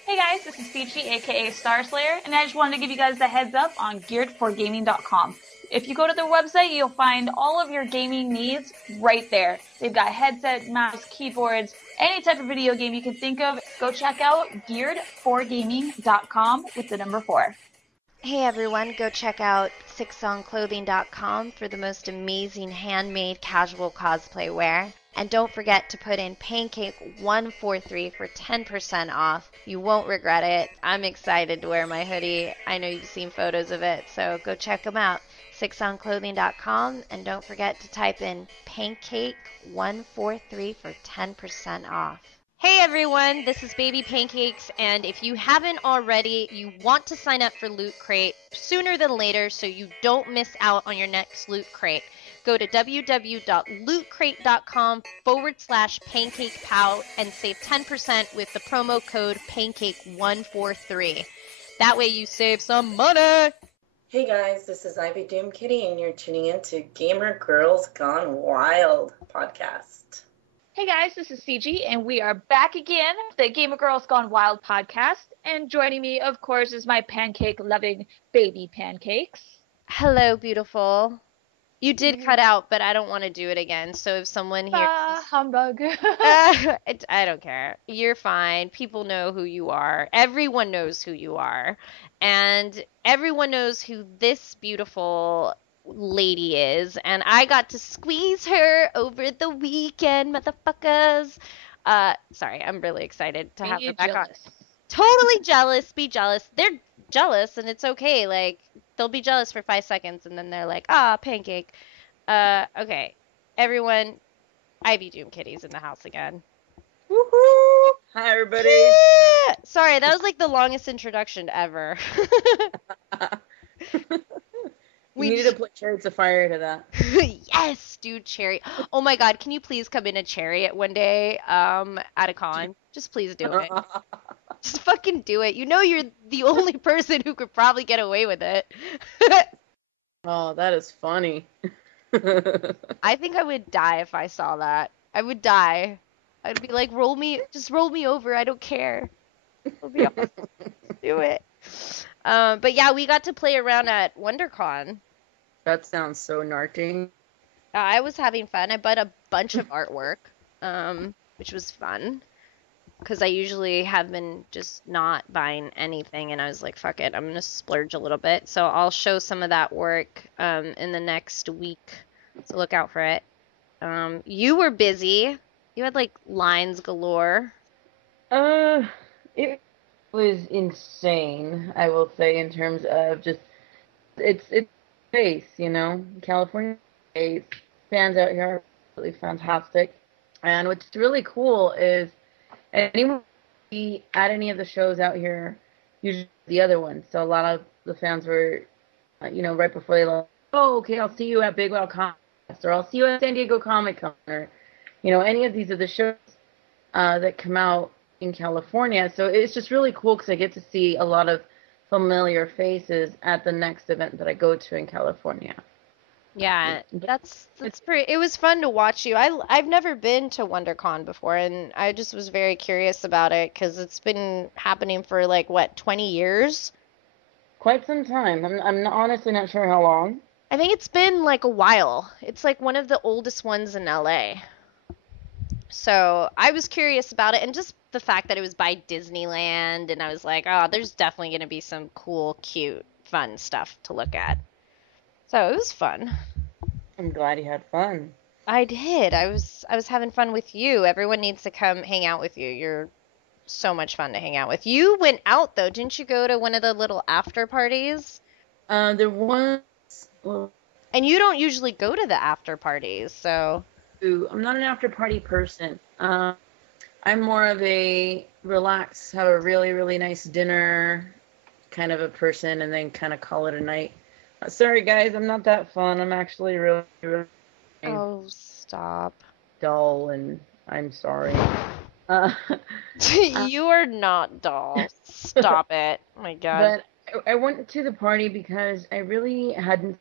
Hey guys, this is Peachy, aka Star Slayer, and I just wanted to give you guys the heads up on gearedforgaming.com. If you go to their website, you'll find all of your gaming needs right there. They've got headset, mouse, keyboards, any type of video game you can think of. Go check out gearedforgaming.com with the number 4. Hey everyone, go check out sixsongclothing.com for the most amazing handmade casual cosplay wear. And don't forget to put in Pancake143 for 10% off. You won't regret it. I'm excited to wear my hoodie. I know you've seen photos of it, so go check them out. sixsongclothing.com, and don't forget to type in Pancake143 for 10% off. Hey everyone, this is Baby Pancakes, and if you haven't already, you want to sign up for Loot Crate sooner than later so you don't miss out on your next Loot Crate. Go to www.lootcrate.com/PancakePout and save 10% with the promo code Pancake143. That way you save some money! Hey guys, this is Ivy Doomkitty, and you're tuning in to Gamer Girls Gone Wild podcast. Hey guys, this is CG, and we are back again, the Gamer Girls Gone Wild podcast. And joining me, of course, is my pancake-loving baby Pancakes. Hello, beautiful. You did cut out, but I don't want to do it again. So if someone here, Humbug. I don't care. You're fine. People know who you are. Everyone knows who you are, and everyone knows who this beautiful lady is. And I got to squeeze her over the weekend, motherfuckers. Sorry, I'm really excited to have her back on. Totally jealous. Be jealous. They're jealous, and it's okay. Like, they'll be jealous for 5 seconds, and then they're like, ah, pancake. Okay. Everyone, Ivy Doomkitty's in the house again. Woohoo! Hi, everybody. Yeah! Sorry, that was like the longest introduction ever. We needed to put Chariots of Fire to that. Yes, dude, Cherry. Oh my god, can you please come in a chariot one day at a con? Just please do it. Just fucking do it. You know you're the only person who could probably get away with it. Oh, that is funny. I think I would die if I saw that. I would die. I'd be like, just roll me over. I don't care. It'll be awesome. Do it. But yeah, we got to play around at WonderCon. That sounds so narking. I was having fun. I bought a bunch of artwork, which was fun. Because I usually have been just not buying anything, and I was like, fuck it, I'm going to splurge a little bit. So I'll show some of that work in the next week, so look out for it. You were busy. You had, like, lines galore. It was insane, I will say, in terms of just, it's space, you know? California space. Fans out here are really fantastic. And what's really cool is anyone at any of the shows out here, usually the other ones. So a lot of the fans were, right before they left, oh, okay, I'll see you at Big Well Comic Con, or I'll see you at San Diego Comic Con, or, any of these are the shows that come out in California. So it's just really cool because I get to see a lot of familiar faces at the next event that I go to in California. Yeah, that's pretty. It was fun to watch you. I've never been to WonderCon before, and I just was very curious about it because it's been happening for like what, 20 years? Quite some time. I'm honestly not sure how long. I think it's been like a while. It's like one of the oldest ones in LA. So I was curious about it, and just the fact that it was by Disneyland, and I was like, oh, there's definitely going to be some cool, cute, fun stuff to look at. So it was fun. I'm glad you had fun. I did. I was having fun with you. Everyone needs to come hang out with you. You're so much fun to hang out with. You went out though, didn't you go to one of the little after parties? There was. Well, and you don't usually go to the after parties, so. I'm not an after party person. I'm more of a relax, have a really, really nice dinner kind of a person, and then kind of call it a night. Sorry, guys, I'm not that fun. I'm actually really, really oh, stop. Dull, and I'm sorry. You are not dull. Stop it. Oh my God. But I went to the party because I really hadn't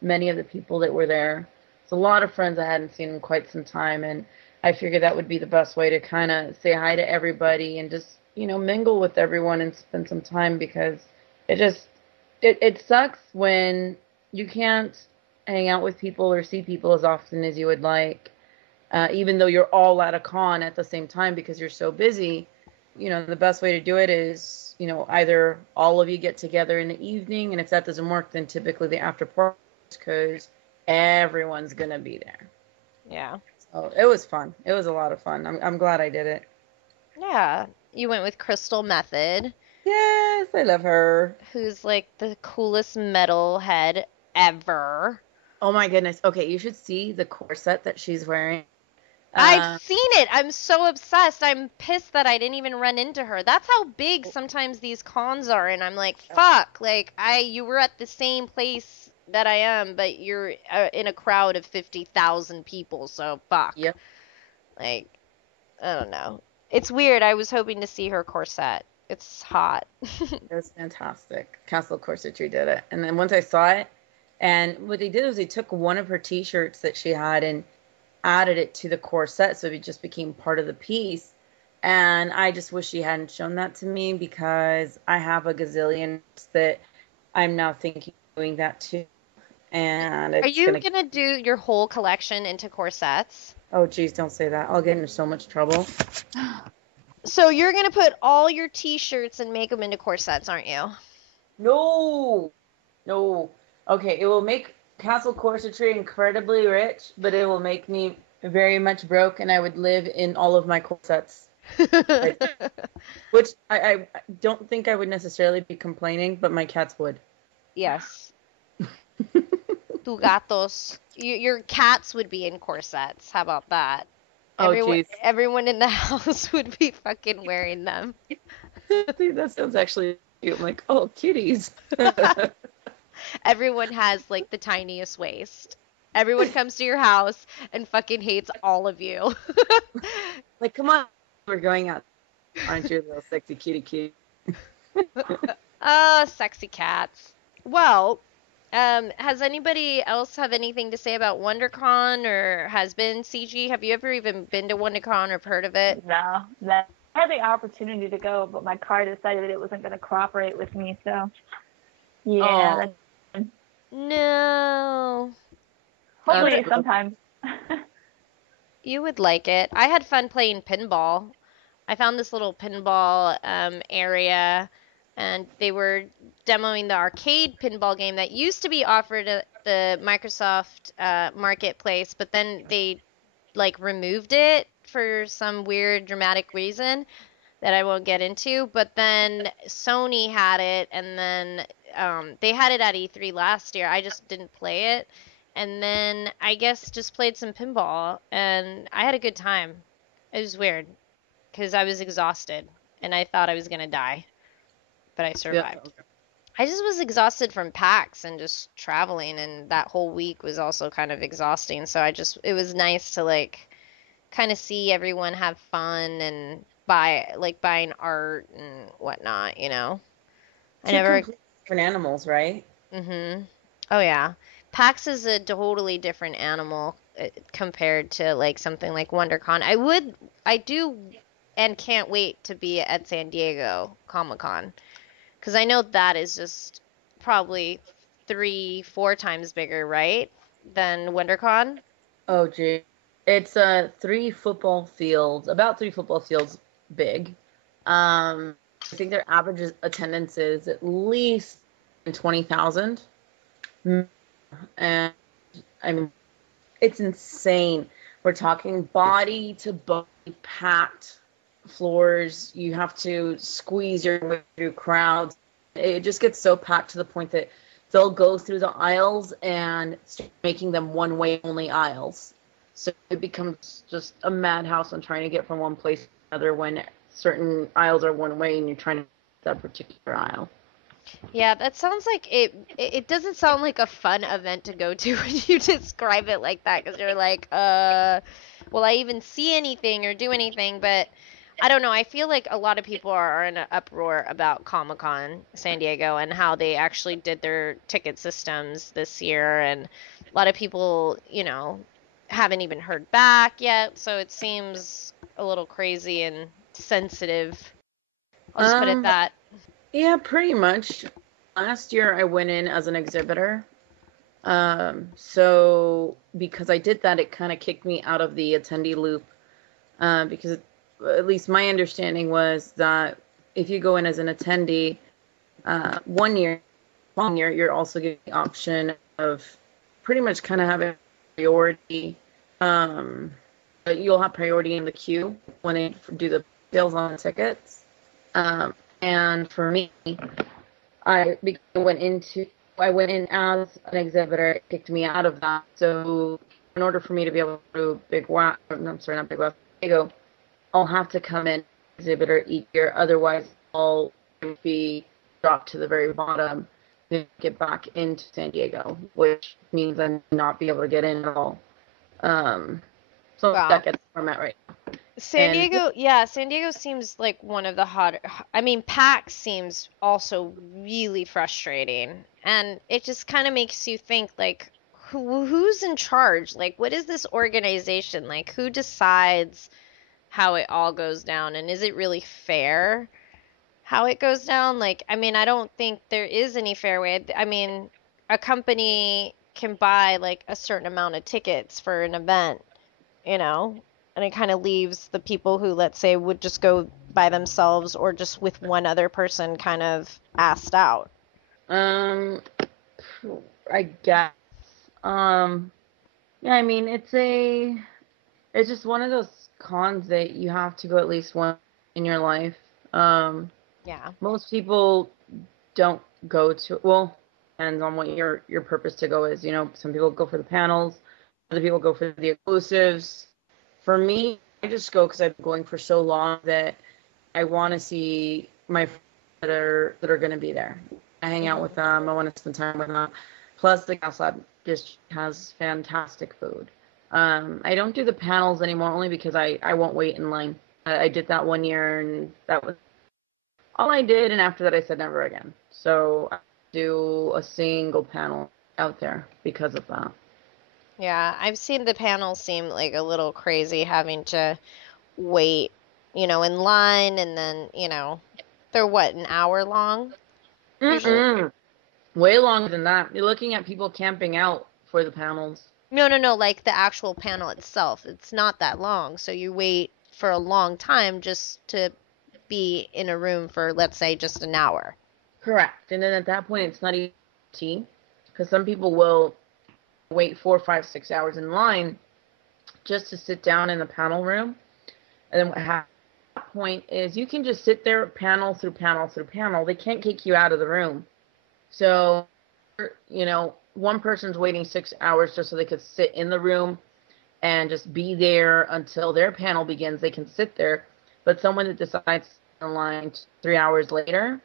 many of the people that were there. It's a lot of friends I hadn't seen in quite some time, and I figured that would be the best way to kind of say hi to everybody and just, mingle with everyone and spend some time, because it sucks when you can't hang out with people or see people as often as you would like, even though you're all at a con at the same time because you're so busy. The best way to do it is, either all of you get together in the evening, and if that doesn't work, then typically the after party, because everyone's going to be there. Yeah. So it was fun. It was a lot of fun. I'm glad I did it. Yeah. You went with Crystal Method. Yes, I love her. Who's like the coolest metalhead ever. Oh my goodness. Okay, you should see the corset that she's wearing. I've seen it. I'm so obsessed. I'm pissed that I didn't even run into her. That's how big sometimes these cons are, and I'm like, fuck. Like, you were at the same place that I am, but you're in a crowd of 50,000 people, so fuck. Yep. Like, I don't know. It's weird. I was hoping to see her corset. It's hot. It was fantastic. Castle Corsetry did it. And then once I saw it, and what they did was they took one of her t-shirts that she had and added it to the corset, so it just became part of the piece. And I just wish she hadn't shown that to me, because I have a gazillion that I'm now thinking of doing that too. And Are it's you gonna... gonna do your whole collection into corsets? Oh, geez, don't say that. I'll get into so much trouble. So you're gonna put all your t-shirts and make them into corsets, aren't you? No. Okay, it will make Castle Corsetry incredibly rich, but it will make me very much broke, and I would live in all of my corsets. Which I don't think I would necessarily be complaining, but my cats would. Yes. Tu gatos. Your cats would be in corsets. How about that? Oh, jeez. Everyone in the house would be fucking wearing them. That sounds actually cute. I'm like, oh, kitties. Everyone has, like, the tiniest waist. Everyone comes to your house and fucking hates all of you. Like, come on. We're going out. Aren't you a little sexy kitty? Oh, sexy cats. Well, has anybody else have anything to say about WonderCon or has been CG? Have you ever even been to WonderCon or heard of it? No, I had the opportunity to go, but my car decided it wasn't going to cooperate with me. So, yeah. No. Hopefully sometime. You would like it. I had fun playing pinball. I found this little pinball area, and they were demoing the arcade pinball game that used to be offered at the Microsoft Marketplace, but then they like removed it for some weird dramatic reason that I won't get into. But then Sony had it, and then they had it at E3 last year. I just didn't play it. And then I guess just played some pinball, and I had a good time. It was weird because I was exhausted and I thought I was gonna die, but I survived. Yeah. I just was exhausted from PAX and just traveling, and that whole week was also kind of exhausting. So it was nice to like kind of see everyone have fun and buying art and whatnot, you know. I never. Different animals, right? Mm-hmm. Oh yeah. PAX is a totally different animal compared to like something like WonderCon. I do and can't wait to be at San Diego Comic-Con, because I know that is just probably 3-4 times bigger, right, than WonderCon. Oh, gee. It's about 3 football fields big. I think their average attendance is at least 20,000. And I mean, it's insane. We're talking body to body packed floors. You have to squeeze your way through crowds. It just gets so packed to the point that they'll go through the aisles and start making them one-way only aisles. So it becomes just a madhouse on trying to get from one place to another when certain aisles are one way and you're trying to get that particular aisle. Yeah, that sounds like it doesn't sound like a fun event to go to when you describe it like that, because you're like, will I even see anything or do anything? But I don't know. I feel like a lot of people are in an uproar about Comic-Con San Diego and how they actually did their ticket systems this year, and a lot of people, you know, haven't even heard back yet, so it seems a little crazy and sensitive. I'll just put it that. Yeah, pretty much. Last year I went in as an exhibitor. So because I did that, it kind of kicked me out of the attendee loop. Because at least my understanding was that if you go in as an attendee, one year, you're also getting the option of pretty much kind of having priority. You'll have priority in the queue when they do the sales on the tickets. And for me, I went in as an exhibitor. It kicked me out of that. So in order for me to be able to do Big Wow, I'm sorry, not Big Wow, Diego, I'll have to come in exhibitor each year. Otherwise, I'll be dropped to the very bottom to get back into San Diego, which means I may not be able to get in at all. So Wow. that gets where I'm at right now. San Diego seems like one of the hotter. I mean, PAX seems also really frustrating, and it just kind of makes you think, like, who's in charge? Like, what is this organization? Like, who decides how it all goes down, and is it really fair how it goes down? Like, I mean, I don't think there is any fair way. I mean, a company can buy like a certain amount of tickets for an event, you know, and it kind of leaves the people who, let's say, would just go by themselves or just with one other person kind of asked out. I guess. Yeah, I mean, it's just one of those cons that you have to go at least once in your life. Yeah. Most people don't go to, well, depends on what your purpose to go is. You know, some people go for the panels, other people go for the exclusives. For me, I just go because I've been going for so long that I want to see my friends that are going to be there. I hang out with them. I want to spend time with them. Plus, the Gas Lab just has fantastic food. I don't do the panels anymore only because I won't wait in line. I did that one year, and that was all I did. And after that, I said never again. So I do a single panel out there because of that. Yeah, I've seen the panels seem like a little crazy having to wait, you know, in line, and then, you know, they're what, an hour long? Usually. Way longer than that. You're looking at people camping out for the panels. No, like the actual panel itself. It's not that long, so you wait for a long time just to be in a room for, let's say, just an hour. Correct. And then at that point, it's not even tea, because some people will wait 4, 5, 6 hours in line just to sit down in the panel room. And then what happens at that point is you can just sit there panel through panel through panel. They can't kick you out of the room. So, you know, one person's waiting 6 hours just so they could sit in the room and just be there until their panel begins. They can sit there. But someone that decides in line 3 hours later,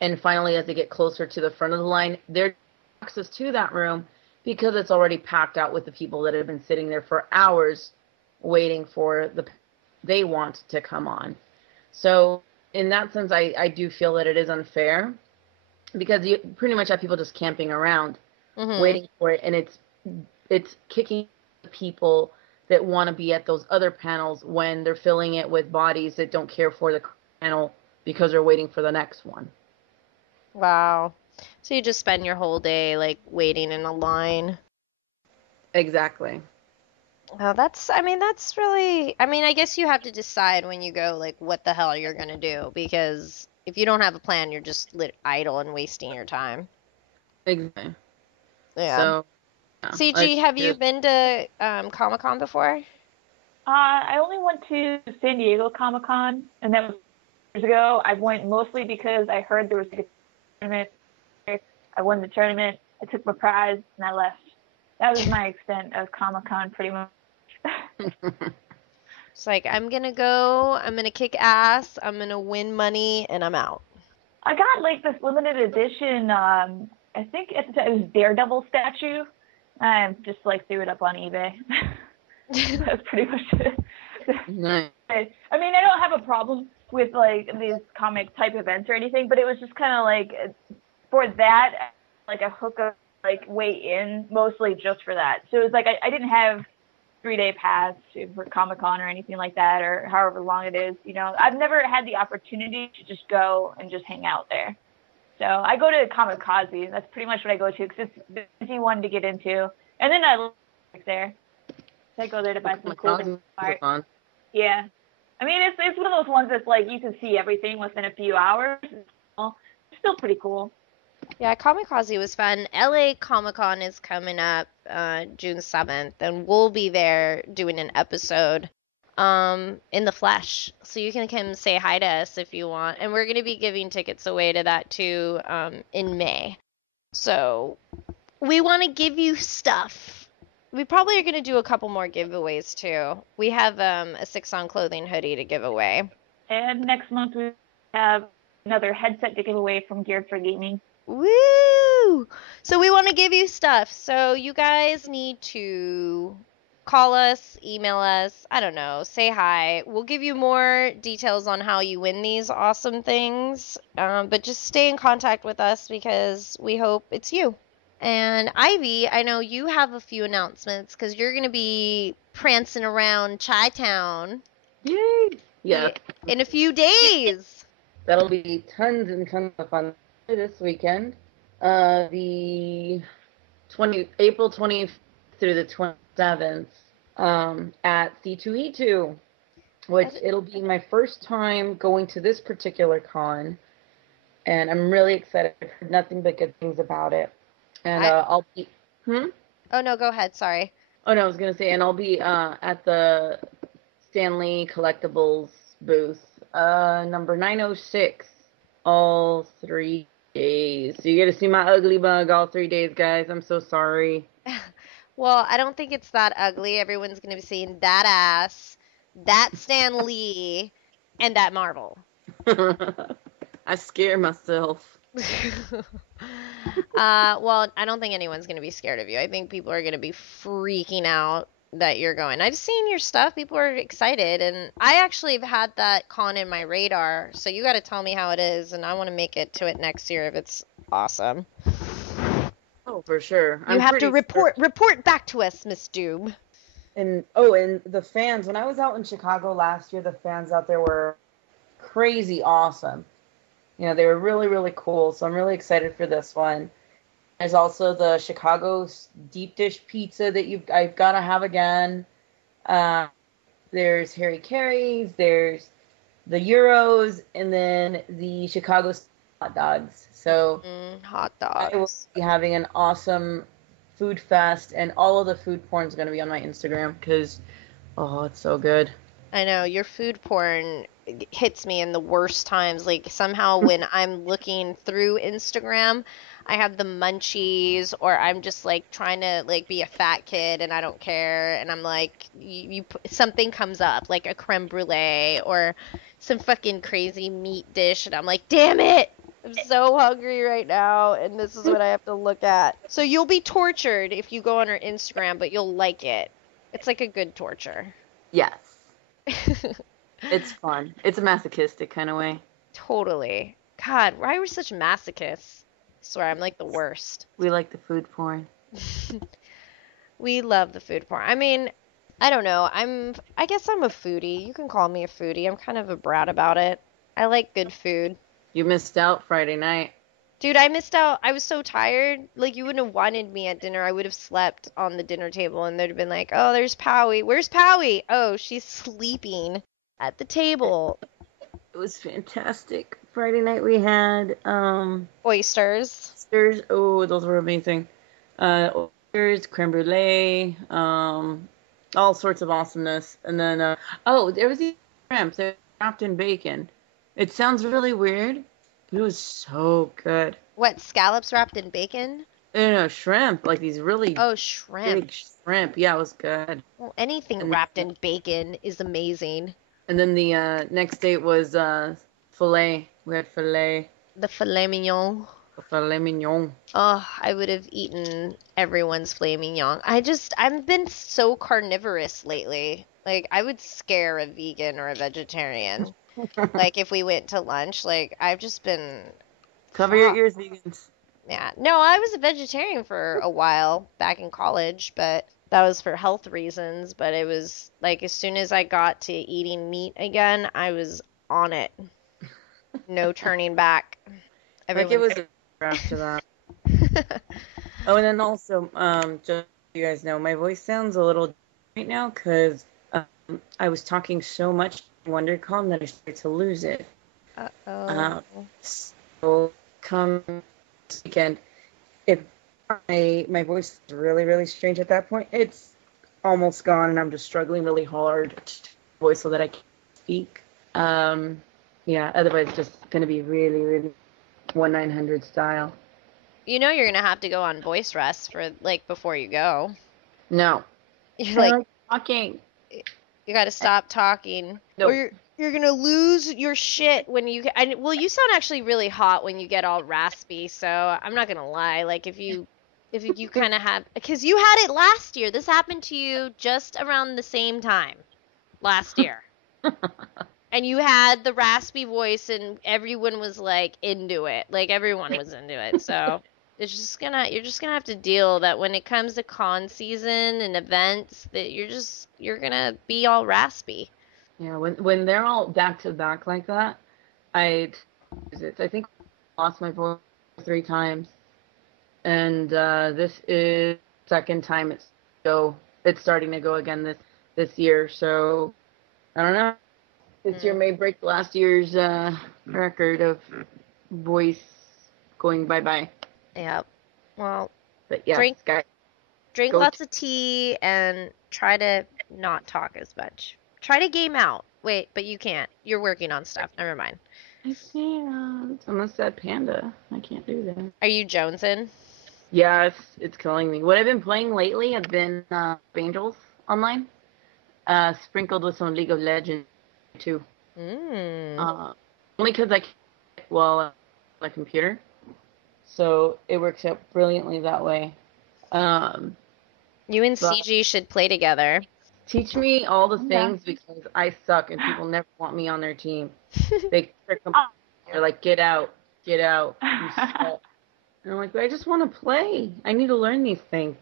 and finally as they get closer to the front of the line, they're access to that room because it's already packed out with the people that have been sitting there for hours waiting for the they want to come on. So in that sense, I do feel that it is unfair because you pretty much have people just camping around waiting for it, and it's kicking the people that want to be at those other panels when they're filling it with bodies that don't care for the panel because they're waiting for the next one. Wow. So you just spend your whole day like waiting in a line. Exactly. Oh, that's really, I guess you have to decide when you go, like, what the hell you're gonna do, because if you don't have a plan, you're just idle and wasting your time. Exactly. Yeah. So, yeah, CG, have you been to Comic-Con before? I only went to San Diego Comic-Con, and that was years ago. I went mostly because I heard there was a tournament. I won the tournament. I took my prize, and I left. That was my extent of Comic-Con, pretty much. It's like, I'm gonna go, I'm gonna kick ass, I'm gonna win money, and I'm out. I got like this limited edition, I think at the time it was Daredevil statue. I just like threw it up on eBay. That's pretty much it. Nice. I mean, I don't have a problem with like these comic type events or anything, but it was just kind of like for that, like a hookup, like way in mostly just for that. So it was like I didn't have 3-day pass for Comic-Con or anything like that, or however long it is. You know, I've never had the opportunity to just go and just hang out there. So I go to Kamikaze. That's pretty much what I go to because it's the easy one to get into. And then I live there. So I go there to buy some clothing. Yeah. I mean, it's one of those ones that's like you can see everything within a few hours. It's still pretty cool. Yeah, Kamikaze was fun. LA Comic-Con is coming up June 7th, and we'll be there doing an episode in the flesh. So you can come say hi to us if you want. And we're going to be giving tickets away to that too in May. So we want to give you stuff. we probably are going to do a couple more giveaways too. We have a 6 on Clothing hoodie to give away. And next month we have another headset to give away from Geared for Gaming. Woo! So we want to give you stuff. So you guys need to call us, email us, I don't know, say hi. We'll give you more details on how you win these awesome things. But just stay in contact with us because we hope it's you. And Ivy, I know you have a few announcements because you're going to be prancing around Chi-Town. Yay! Yeah. In a few days. That'll be tons and tons of fun this weekend. The April 20th through the 27th at C2E2, which it'll be my first time going to this particular con, and I'm really excited. I've heard nothing but good things about it. And I'll be... Oh, no, go ahead. Sorry. Oh, no, I was going to say, and I'll be at the Stanley Collectibles booth, number 906, all 3 days. So you get to see my ugly bug all 3 days, guys. I'm so sorry. Well, I don't think it's that ugly. Everyone's going to be seeing that ass, that Stan Lee, and that Marvel. I scare myself. Well, I don't think anyone's going to be scared of you. I think people are going to be freaking out that you're going. I've seen your stuff. People are excited, and I actually have had that con in my radar, so you got to tell me how it is, and I want to make it to it next year if it's awesome. Oh, for sure. You have to report back to us, Miss Doom. And the fans, when I was out in Chicago last year, the fans out there were crazy awesome. You know, they were really, really cool, so I'm really excited for this one. There's also the Chicago deep dish pizza that I've got to have again. There's Harry Carey's, there's the Euros, and then the Chicago hot dogs. So hot dogs. I will be having an awesome food fest, and all of the food porn is going to be on my Instagram because, oh, it's so good. I know, your food porn hits me in the worst times. Like, somehow when I'm looking through Instagram, I have the munchies, or I'm just like trying to like be a fat kid and I don't care, and I'm like, something comes up like a creme brulee or some fucking crazy meat dish, and I'm like, damn it, I'm so hungry right now, and this is what I have to look at. So you'll be tortured if you go on her Instagram, but you'll like it. It's like a good torture. Yes. It's fun. It's a masochistic kind of way. Totally. God, why are we such masochists? I swear, I'm like the worst. We like the food porn. We love the food porn. I mean, I don't know. I guess I'm a foodie. You can call me a foodie. I'm kind of a brat about it. I like good food. You missed out Friday night. Dude, I missed out. I was so tired. Like, you wouldn't have wanted me at dinner. I would have slept on the dinner table, and they'd have been like, oh, there's Powie. Where's Powie? Oh, she's sleeping at the table. It was fantastic. Friday night we had Oysters. oysters. Oh, those were amazing. Oysters, creme brulee, all sorts of awesomeness. And then, there was the shrimp. They were wrapped in bacon. It sounds really weird, but it was so good. What, scallops wrapped in bacon? No, shrimp. Like these really shrimp. big shrimp. Yeah, it was good. Well, anything wrapped in bacon is amazing. And then the next date was filet. We had filet. The filet mignon. Filet mignon. Oh, I would have eaten everyone's filet mignon. I've been so carnivorous lately. Like, I would scare a vegan or a vegetarian. Like, if we went to lunch, like, I've just been... Cover your ears, vegans. Yeah. No, I was a vegetarian for a while back in college, but that was for health reasons. But it was, like, as soon as I got to eating meat again, I was on it. No turning back. Like it was after that. Oh, and then also, just so you guys know, my voice sounds a little right now because I was talking so much in WonderCon that I started to lose it. Uh-oh. So come this weekend, if my voice is really, really strange at that point, it's almost gone, and I'm just struggling really hard to voice so that I can speak. Yeah, otherwise it's just going to be really, really 1-900 style. You know you're going to have to go on voice rest for, like, before you go. No. You're I like, like talking. you got to stop talking, Nope. or you're gonna lose your shit when you. Well, you sound actually really hot when you get all raspy. So I'm not gonna lie. Like if you kind of have, because you had it last year. This happened to you just around the same time last year. And you had the raspy voice, and everyone was like into it. Like everyone was into it. So you're just gonna have to deal that when it comes to con season and events, that you're gonna be all raspy. Yeah, when they're all back to back like that, I think I lost my voice 3 times, and this is second time it's starting to go again this year. So I don't know. This year may break last year's record of voice going bye bye. Yep. Well, But yeah, drink Sky. drink Go lots of tea and try to not talk as much. Try to game out. Wait, but you can't. You're working on stuff. Never mind. I can't. I'm a sad panda. I can't do that. Are you jonesing? Yeah, it's killing me. What I've been playing lately have been Angels online, sprinkled with some League of Legends too. Only because my computer, so it works out brilliantly that way. You and CG should play together. Teach me all the things because I suck and people never want me on their team. They trick them. They're like, get out. You suck. And I'm like, but I just want to play. I need to learn these things.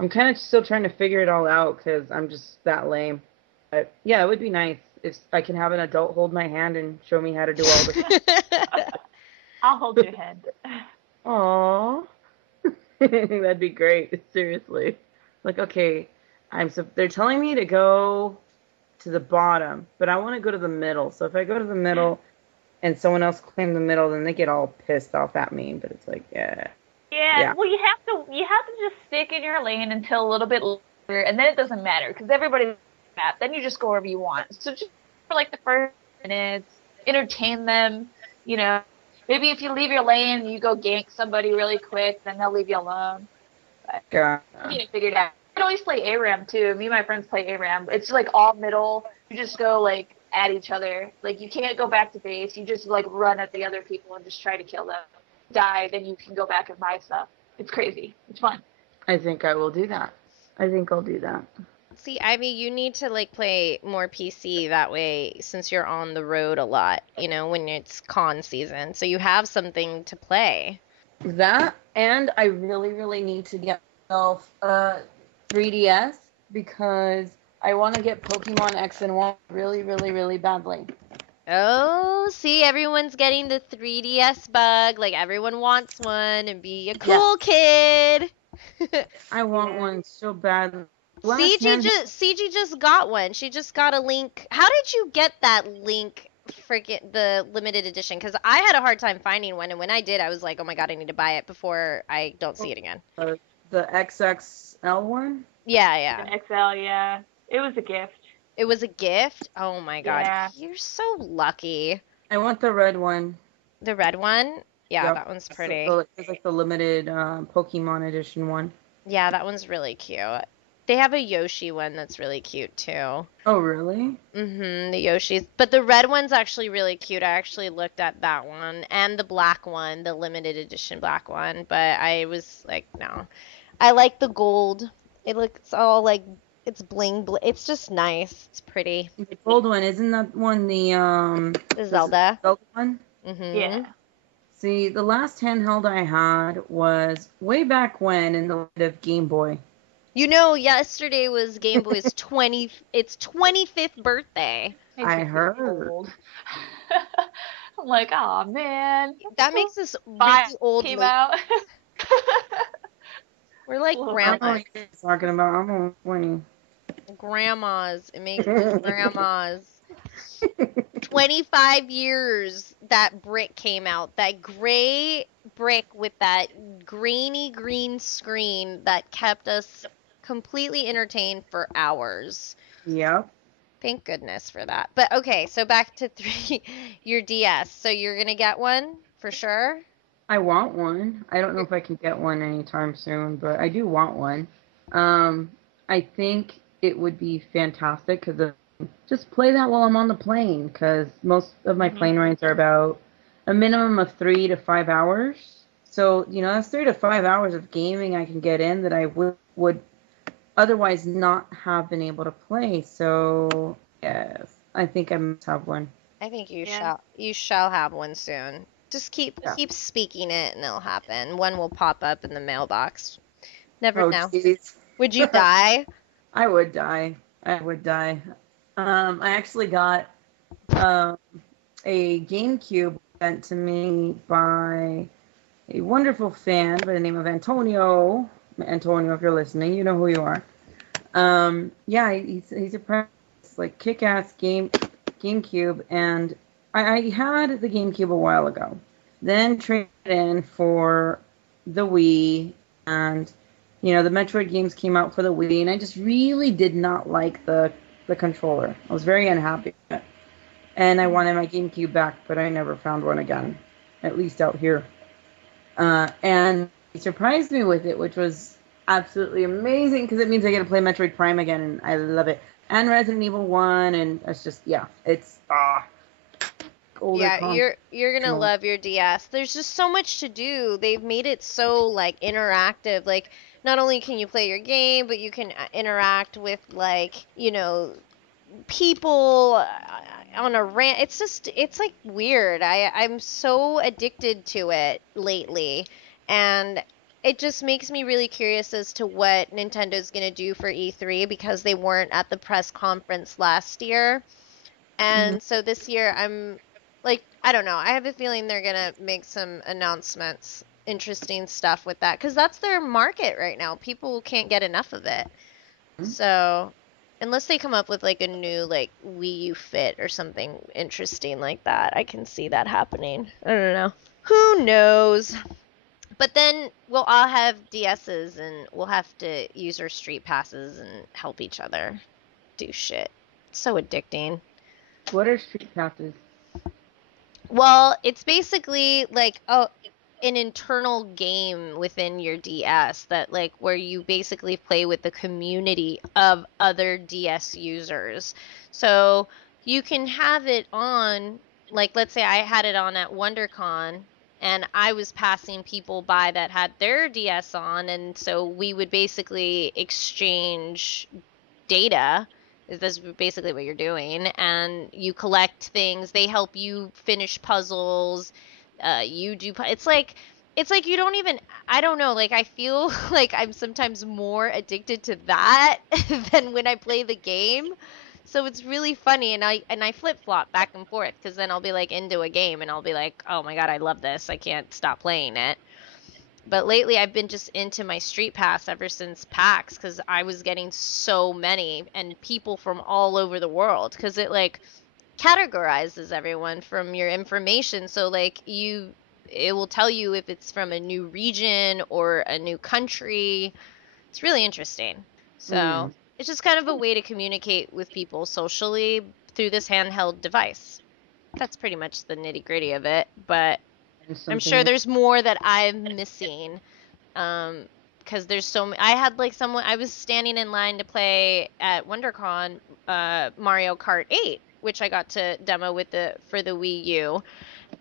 I'm kind of still trying to figure it all out because I'm just that lame. But yeah, it would be nice if I can have an adult hold my hand and show me how to do all this. I'll hold your hand. Aww. That'd be great. Seriously. Like, okay, they're telling me to go to the bottom, but I want to go to the middle. So if I go to the middle and someone else claims the middle, then they get all pissed off at me. But it's like, yeah. Well, you have to just stick in your lane until a little bit later, and then it doesn't matter because everybody's map. Then you just go wherever you want. So just for like the first minutes, entertain them. You know, maybe if you leave your lane, you go gank somebody really quick, then they'll leave you alone. But you need to figure it out. I can always play ARAM too. Me and my friends play ARAM. It's like all middle. You just go like at each other. Like you can't go back to base. You just like run at the other people and just try to kill them. Die, then you can go back and buy stuff. It's crazy. It's fun. I think I will do that. I think I'll do that. See, Ivy, you need to like play more PC that way since you're on the road a lot, you know, when it's con season. So you have something to play. That, and I really, really need to get myself a 3DS because I want to get Pokemon X and Y really, really, really badly. Oh, see, everyone's getting the 3DS bug. Like, everyone wants one and be a cool kid. I want one so bad. CG just got one. She just got a Link. How did you get that Link, the limited edition? Because I had a hard time finding one, and when I did, I was like, oh my god, I need to buy it before I don't see it again. The XXL one? Yeah. An XL, yeah. It was a gift. It was a gift? Oh my god. Yeah. You're so lucky. I want the red one. The red one? Yeah, Yep. that one's pretty. It's like the limited Pokemon edition one. Yeah, that one's really cute. They have a Yoshi one that's really cute too. Oh, really? Mm-hmm, the Yoshis. But the red one's actually really cute. I actually looked at that one. And the black one, the limited edition black one. But I was like, no. I like the gold. It looks all like, it's bling bling. It's just nice. It's pretty. The gold one, isn't that one the Zelda. Zelda one? Mm-hmm. Yeah. See, the last handheld I had was way back when in the light of Game Boy. You know, yesterday was Game Boy's 25th birthday. I heard. Old. I'm like, oh man. That makes us really old. Came out. We're like I don't know grandmas. what you're talking about. I'm only 20. Grandmas. It makes us grandmas. 25 years that brick came out. That gray brick with that grainy green screen that kept us completely entertained for hours. Yep. Thank goodness for that. But okay, so back to your DS. So you're going to get one for sure? I want one. I don't know if I can get one anytime soon, but I do want one. I think it would be fantastic because just play that while I'm on the plane, because most of my plane rides are about a minimum of 3 to 5 hours. So, that's 3 to 5 hours of gaming I can get in that I would otherwise not have been able to play. So, yes, I think I must have one. I think you Yeah. shall have one soon. Just keep speaking it and it'll happen. One will pop up in the mailbox. Never Oh, know. jeez. Would you die? I would die. I would die. I actually got a GameCube sent to me by a wonderful fan by the name of Antonio. Antonio, if you're listening, you know who you are. Yeah, he's a like kick-ass GameCube, and I had the GameCube a while ago. Then traded in for the Wii, and the Metroid games came out for the Wii, and I just really did not like the controller. I was very unhappy with it. And I wanted my GameCube back, but I never found one again, at least out here. And he surprised me with it, which was absolutely amazing because it means I get to play Metroid Prime again, and I love it. And Resident Evil 1, and it's just, it's older Yeah, you're gonna love your DS. There's just so much to do. They've made it so like interactive. Like not only can you play your game, but you can interact with like people on a rant. It's like weird. I'm so addicted to it lately, and it just makes me really curious as to what Nintendo's gonna do for E3 because they weren't at the press conference last year. And so this year I'm like, I don't know. I have a feeling they're gonna make some announcements, interesting stuff with that, because that's their market right now. People can't get enough of it. So, unless they come up with like a new like Wii U Fit or something interesting like that, I can see that happening. I don't know. Who knows? But then we'll all have DSs and we'll have to use our street passes and help each other do shit. It's so addicting. What are street passes? Well, it's basically like an internal game within your DS that like where you basically play with the community of other DS users. So you can have it on, like let's say I had it on at WonderCon and I was passing people by that had their DS on, and so we would basically exchange data. That's basically what you're doing, and you collect things. They help you finish puzzles. You do. It's like you don't even. I don't know. Like I feel like I'm sometimes more addicted to that than when I play the game. So it's really funny, and I flip flop back and forth because then I'll be like into a game and I'll be like, oh my god, I love this. I can't stop playing it. But lately I've been just into my Street Pass ever since PAX because I was getting so many and people from all over the world because it like categorizes everyone from your information. So like it will tell you if it's from a new region or a new country. It's really interesting. So it's just kind of a way to communicate with people socially through this handheld device. That's pretty much the nitty gritty of it, but I'm sure there's more that I'm missing, because there's so many. I had like someone. I was standing in line to play at WonderCon, Mario Kart 8, which I got to demo for the Wii U,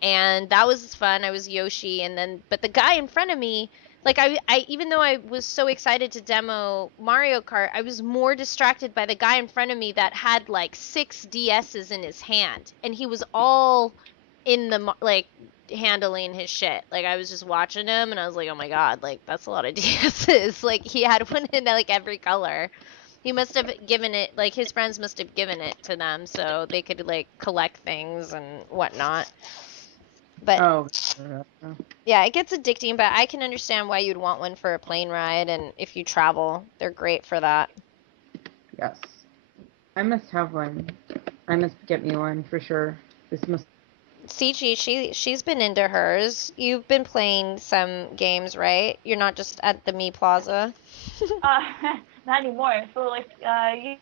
and that was fun. I was Yoshi, but the guy in front of me, like I even though I was so excited to demo Mario Kart, I was more distracted by the guy in front of me that had like 6 DSs in his hand, and he was all in the like handling his shit. Like I was just watching him and I was like, oh my god, like that's a lot of DSs. Like he had one in like every color. He must have given it, like his friends must have given it to them so they could like collect things and whatnot. But yeah, it gets addicting, but I can understand why you'd want one for a plane ride, and if you travel, they're great for that. Yes. I must have one. I must get me one for sure. This must CG, she's been into hers. You've been playing some games, right? You're not just at the Me Plaza. Not anymore. So like, in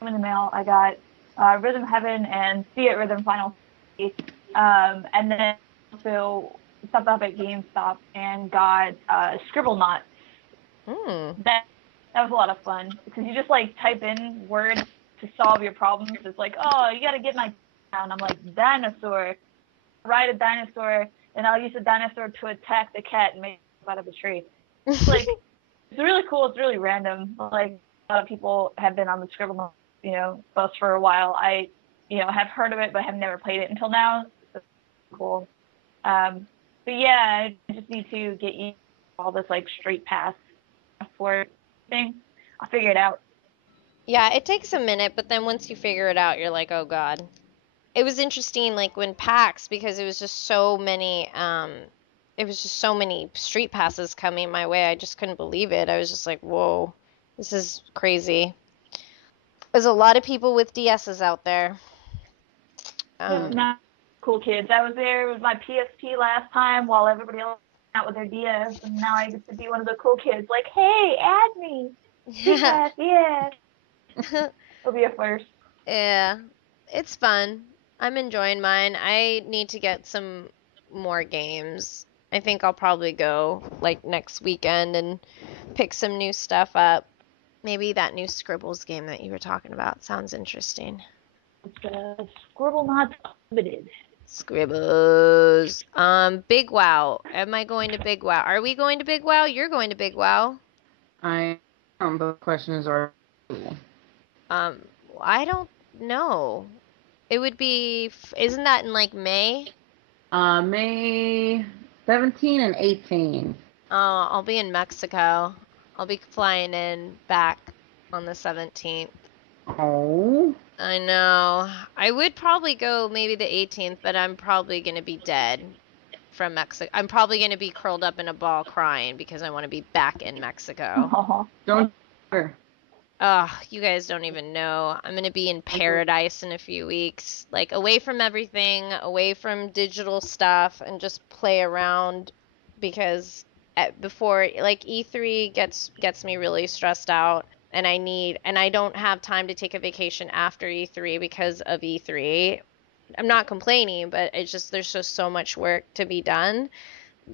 the mail, I got Rhythm Heaven and See It Rhythm Final Fantasy, and then also stopped up at GameStop and got Scribblenauts. Then That was a lot of fun because you just like type in words to solve your problems. It's like, oh, you gotta get my down. I'm like, dinosaur, ride a dinosaur, and I'll use the dinosaur to attack the cat and make it out of the tree. It's like, it's really cool. It's really random. Like a lot of people have been on the Scribble, bus for a while. I, have heard of it, but have never played it until now. So it's cool. But yeah, I just need to get you all this like straight pass for thing. I'll figure it out. Yeah, it takes a minute, but then once you figure it out, you're like, oh God. It was interesting, like when PAX, because it was just so many, street passes coming my way. I just couldn't believe it. I was just like, whoa, this is crazy. There's a lot of people with DSs out there. Not cool kids. I was there with my PSP last time while everybody else was out with their DS, and now I get to be one of the cool kids. Like, hey, add me. Yeah. It'll be a first. Yeah, it's fun. I'm enjoying mine. I need to get some more games. I think I'll probably go like next weekend and pick some new stuff up. Maybe that new Scribbles game that you were talking about sounds interesting. It's Scribble Not Limited. Scribbles. Big Wow. Am I going to Big Wow? Are we going to Big Wow? You're going to Big Wow. I the question is, are I don't know. It would be, isn't that in like May? May 17 and 18. I'll be in Mexico. I'll be flying in back on the 17th. Oh. I know. I would probably go maybe the 18th, but I'm probably going to be dead from Mexico. I'm probably going to be curled up in a ball crying because I want to be back in Mexico. Don't. Oh, you guys don't even know. I'm going to be in paradise in a few weeks. Like, away from everything, away from digital stuff, and just play around because before, like, E3 gets me really stressed out, and I don't have time to take a vacation after E3 because of E3. I'm not complaining, but it's just, there's just so much work to be done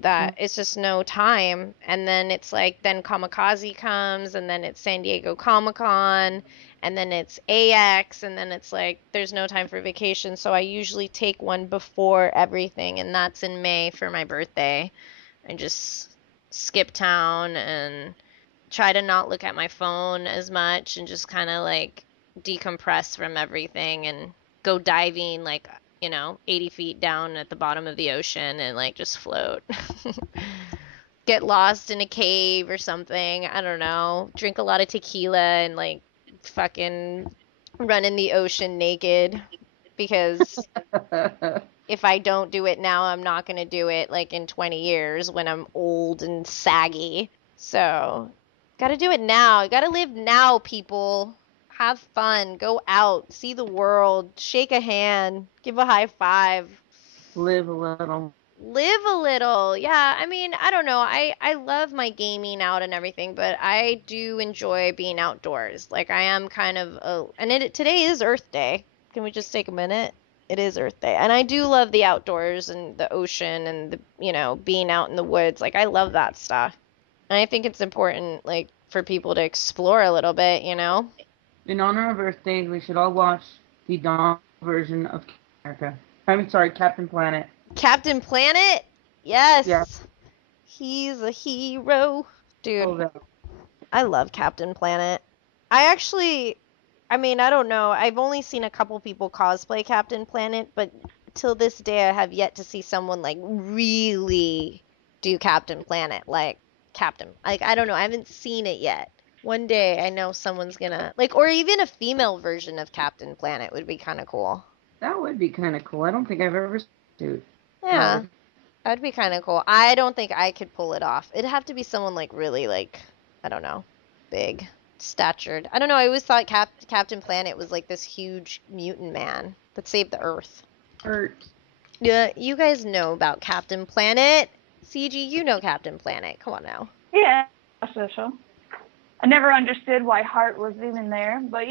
that it's just no time. And then it's like, then Kamikaze comes, and then it's San Diego Comic-Con, and then it's AX, and then it's like, there's no time for vacation. So I usually take one before everything, and that's in May for my birthday. I just skip town and try to not look at my phone as much and just kind of like decompress from everything and go diving like 80 feet down at the bottom of the ocean and like just float. Get lost in a cave or something. I don't know. Drink a lot of tequila and like fucking run in the ocean naked because if I don't do it now, I'm not going to do it like in 20 years when I'm old and saggy. So, gotta do it now. You gotta live now, people. Have fun. Go out. See the world. Shake a hand. Give a high five. Live a little. Live a little. Yeah, I mean, I don't know. I love my gaming out and everything, but I do enjoy being outdoors. Like, I am kind of today is Earth Day. Can we just take a minute? It is Earth Day. And I do love the outdoors and the ocean and being out in the woods. Like, I love that stuff. And I think it's important, like, for people to explore a little bit, In honor of Earth Day, we should all watch the Dawn version of Captain Planet. Captain Planet? Yes. Yeah. He's a hero. Dude, Oh, I love Captain Planet. I don't know. I've only seen a couple people cosplay Captain Planet, but till this day I have yet to see someone, like, really do Captain Planet. Like, I don't know. I haven't seen it yet. One day I know someone's gonna, like, or even a female version of Captain Planet would be kind of cool. that would be kind of cool. I don't think I've ever seen it. Yeah, that'd be kind of cool. I don't think I could pull it off. It'd have to be someone, like, really, like, I don't know, big, statured. I don't know. I always thought Captain Planet was, like, this huge mutant man that saved the Earth. Yeah, you guys know about Captain Planet. CG, you know Captain Planet. Come on now. Yeah, that's the show. I never understood why Hart was even there, but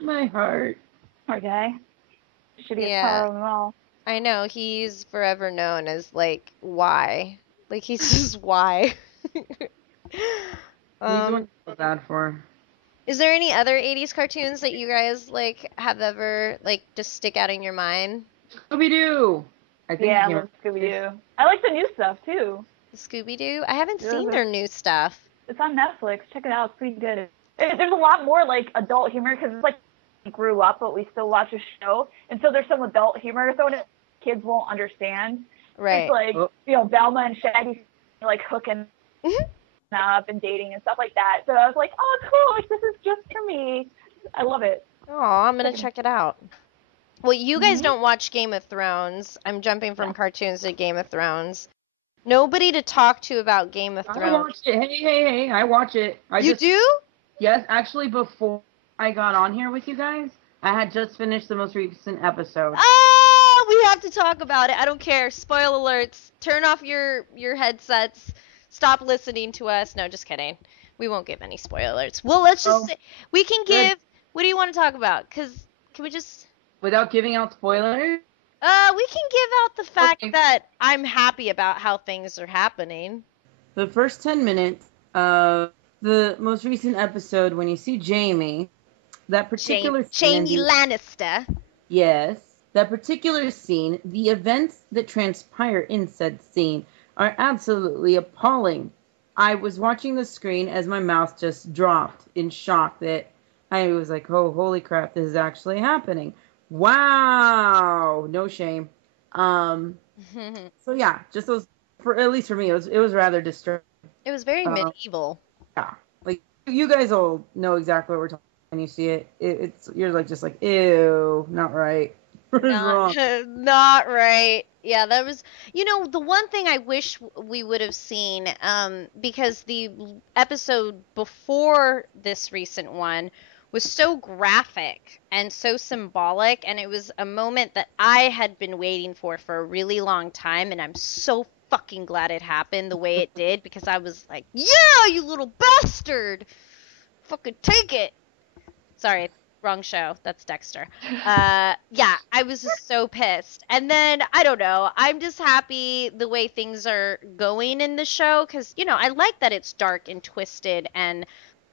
My heart. Poor guy. Shittiest Yeah. power of them all. I know, he's forever known as, like, why Like, he's just why. He's the one I feel bad for. Is there any other 80s cartoons that you guys, like, have ever, like, just stick out in your mind? Scooby-Doo! I think Yeah, I you love Scooby-Doo. I like the new stuff, too. Scooby-Doo? I haven't Yeah, seen but- their new stuff. It's on Netflix. Check it out. It's pretty good. There's a lot more, like, adult humor, because it's like we grew up, but we still watch a show. And so there's some adult humor thrown in kids won't understand. Right. It's like, you know, Velma and Shaggy, like, hooking up and dating and stuff like that. So I was like, oh, cool. Like, this is just for me. I love it. Oh, I'm gonna check it out. Well, you guys Mhm. don't watch Game of Thrones. I'm jumping from cartoons to Game of Thrones. Nobody to talk to about Game of I Thrones. watch it. Hey, I watch it. You do? Yes, actually, before I got on here with you guys, I had just finished the most recent episode. Ah, we have to talk about it. I don't care. Spoil alerts. Turn off your headsets. Stop listening to us. No, just kidding. We won't give any spoiler alerts. Well, let's just say, we can give. What do you want to talk about? Can we just? Without giving out spoilers? We can give out the fact Okay. that I'm happy about how things are happening. The first 10 minutes of the most recent episode, when you see Jamie, that particular scene. Jamie Lannister. Yes. That particular scene, the events that transpire in said scene are absolutely appalling. I was watching the screen as my mouth just dropped in shock that I was like, oh, holy crap, this is actually happening. Wow. No shame. So yeah, just those, at least for me, it was rather disturbing. It was very medieval. Yeah. Like, you guys all know exactly what we're talking about when you see it. You're like, just like, ew, not right. What is wrong? Not right. Yeah, that was, the one thing I wish we would have seen, because the episode before this recent one was so graphic and so symbolic, and it was a moment that I had been waiting for a really long time, and I'm so fucking glad it happened the way it did, because I was like, yeah, you little bastard! Fucking take it! Sorry, wrong show. That's Dexter. Yeah, I was just so pissed. And then, I don't know, I'm just happy the way things are going in the show, because, I like that it's dark and twisted and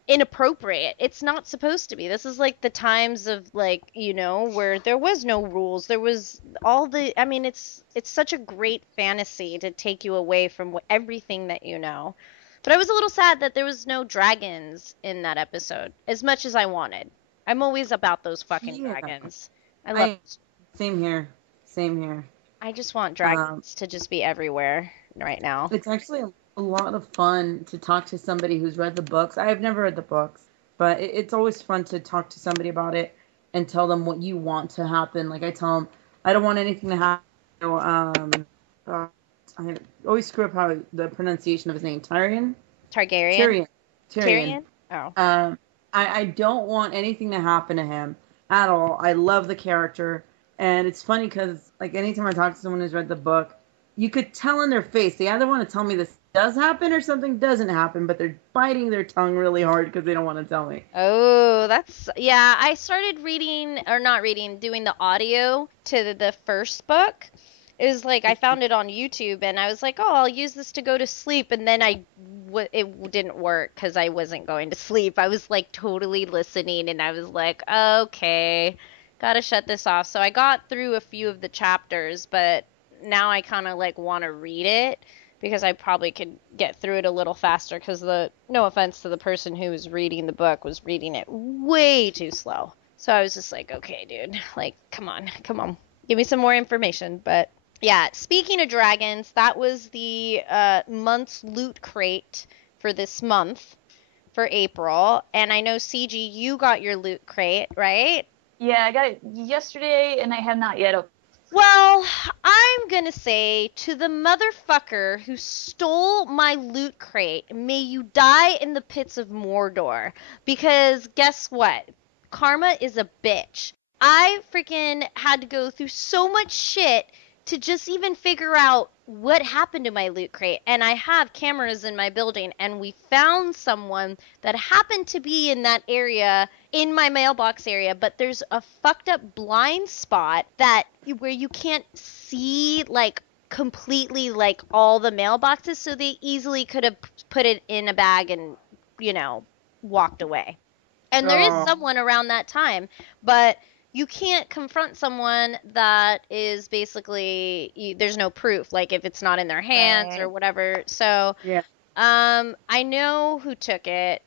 inappropriate. It's not supposed to be. This is like the times of, like, where there was no rules. There was it's such a great fantasy to take you away from everything that you know. But I was a little sad that there was no dragons in that episode, as much as I wanted. I'm always about those fucking dragons. I love Same here. I just want dragons to just be everywhere right now. It's actually a lot of fun to talk to somebody who's read the books. I have never read the books, but it's always fun to talk to somebody about it and tell them what you want to happen. Like, I tell them, I don't want anything to happen. I always screw up how the pronunciation of his name. Tyrion? Tyrion? Oh. I don't want anything to happen to him at all. I love the character. And it's funny because, like, anytime I talk to someone who's read the book, you could tell in their face, they either want to tell me this does happen or something doesn't happen, but they're biting their tongue really hard because they don't want to tell me. Oh, yeah, I started doing the audio to the first book. It was like, I found it on YouTube, and I was like, oh, I'll use this to go to sleep, and then it didn't work because I wasn't going to sleep. I was, like, totally listening, and I was like, okay, gotta shut this off. So I got through a few of the chapters, but now I kind of, like, want to read it, because I probably could get through it a little faster, because no offense to the person who was reading the book, was reading it way too slow. So I was just like, okay, dude, like, come on, give me some more information. But yeah, speaking of dragons, that was the month's loot crate for this month, for April. And I know, CG, you got your loot crate, right? Yeah, I got it yesterday, and I have not yet. Well, I'm gonna say, to the motherfucker who stole my loot crate, may you die in the pits of Mordor. Because guess what? Karma is a bitch. I freaking had to go through so much shit to just even figure out what happened to my loot crate. And I have cameras in my building, and we found someone that happened to be in that area, in my mailbox area, but there's a fucked up blind spot where you can't see, like, completely like all the mailboxes, so they easily could have put it in a bag and, you know, walked away. And there is Oh. someone around that time, but you can't confront someone that is basically there's no proof, like if it's not in their hands or Right. whatever. So Yeah. I know who took it.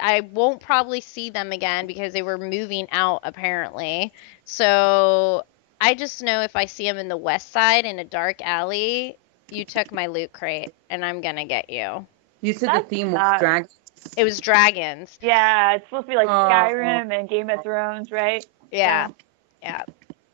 I won't probably see them again because they were moving out apparently. So I just know if I see them in the west side in a dark alley, you took my loot crate and I'm gonna get you. You said the That's theme was not- dragons. It was dragons. Yeah, it's supposed to be like Oh. Skyrim and Game of Thrones, right? Yeah. So, Yeah.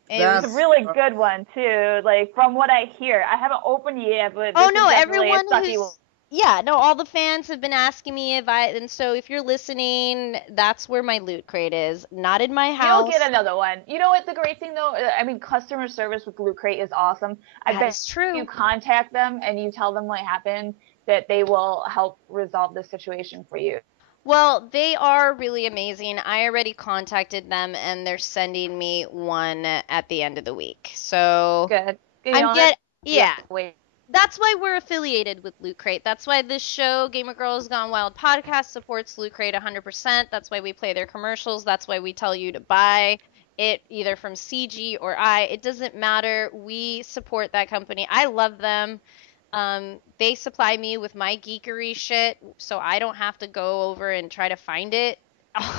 it's That's- a really good one too. Like from what I hear, I haven't opened it yet, but Oh this no, is definitely everyone a sucky who's yeah, no, all the fans have been asking me and so if you're listening, that's where my loot crate is. Not in my house. You'll get another one. You know what the great thing though? I mean, customer service with Loot Crate is awesome. I That bet is true. you contact them and you tell them what happened, that they will help resolve the situation for you. Well, they are really amazing. I already contacted them and they're sending me one at the end of the week. So Good. You I'm know, get that's- yeah. Wait. That's why we're affiliated with Loot Crate. That's why this show, Gamer Girls Gone Wild podcast, supports Loot Crate 100%. That's why we play their commercials. That's why we tell you to buy it either from CG or I. It doesn't matter. We support that company. I love them. They supply me with my geekery shit, so I don't have to go over and try to find it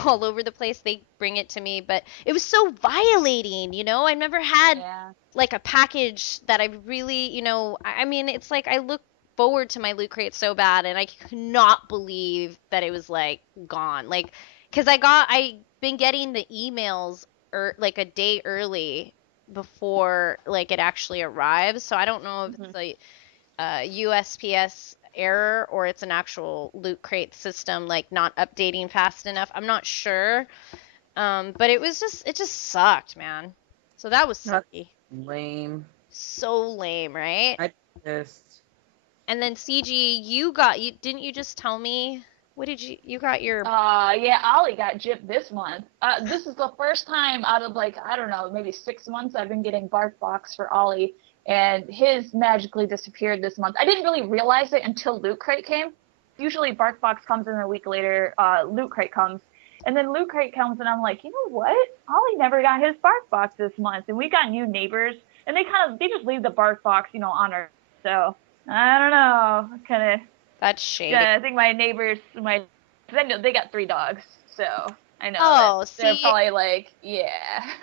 all over the place. They bring it to me, but it was so violating, you know? I've never had Yeah. like a package that I really, you know, I mean, it's like I look forward to my loot crate so bad, and I could not believe that it was like gone. Like, cause I've been getting the emails like a day early before like it actually arrives. So I don't know if Mhm. it's like USPS error or it's an actual loot crate system like not updating fast enough. I'm not sure. But it just sucked, man. So that was That's- sucky. Lame. So lame, right? I pissed. And then CG, didn't you just tell me? What did you got your Yeah, Ollie got gypped this month. This is the first time out of like, I don't know, maybe 6 months I've been getting Bark Box for Ollie, and his magically disappeared this month. I didn't really realize it until Loot Crate came. Usually Bark Box comes in a week later, Loot Crate comes. And then Loot Crate comes and I'm like, you know what? Ollie never got his Bark Box this month, and we got new neighbors, and they just leave the Bark Box, you know, on our, so I don't know, kind of. That's shady. Yeah, I think my neighbors, cause I know they got 3 dogs, so I know Oh, that they're see- probably like, yeah.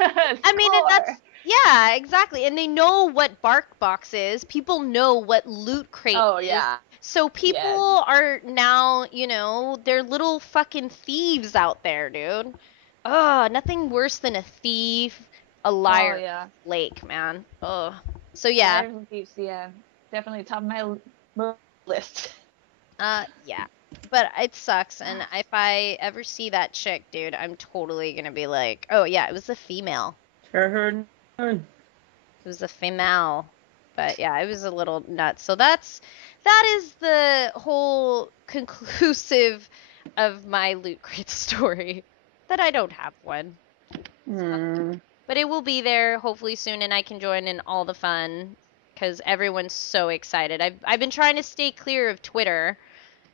I mean, and score. yeah, exactly. And they know what Bark Box is. People know what Loot Crate Oh is. yeah. So people are now, you know, they're little fucking thieves out there, dude. Oh, nothing worse than a thief, a liar, Oh yeah. Lake, man. Oh. So yeah. Liars and thieves, yeah, definitely top of my list. Yeah. But it sucks, and if I ever see that chick, dude, I'm totally gonna be like, oh yeah, it was a female. Turn. It was a female. But yeah, it was a little nuts. So that is the whole conclusive of my Loot Crate story. That I don't have one. Hmm. But it will be there hopefully soon, and I can join in all the fun because everyone's so excited. I've been trying to stay clear of Twitter,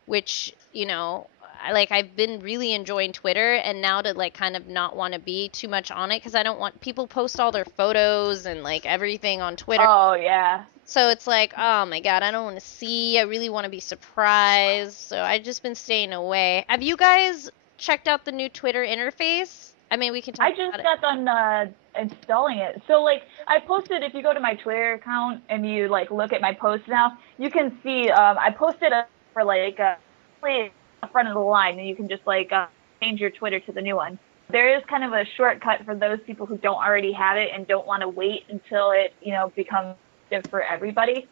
which, you know, I've been really enjoying Twitter, and now to like kind of not want to be too much on it because I don't want people post all their photos and like everything on Twitter. Oh yeah. So it's like, oh my god, I don't want to see. I really want to be surprised. So I've just been staying away. Have you guys checked out the new Twitter interface? I mean, we can talk I just about it. got done installing it. So like I posted, if you go to my Twitter account and you like look at my posts now, you can see I posted for like the front of the line, and you can just like change your Twitter to the new one. There is kind of a shortcut for those people who don't already have it and don't want to wait until it, you know, becomes for everybody.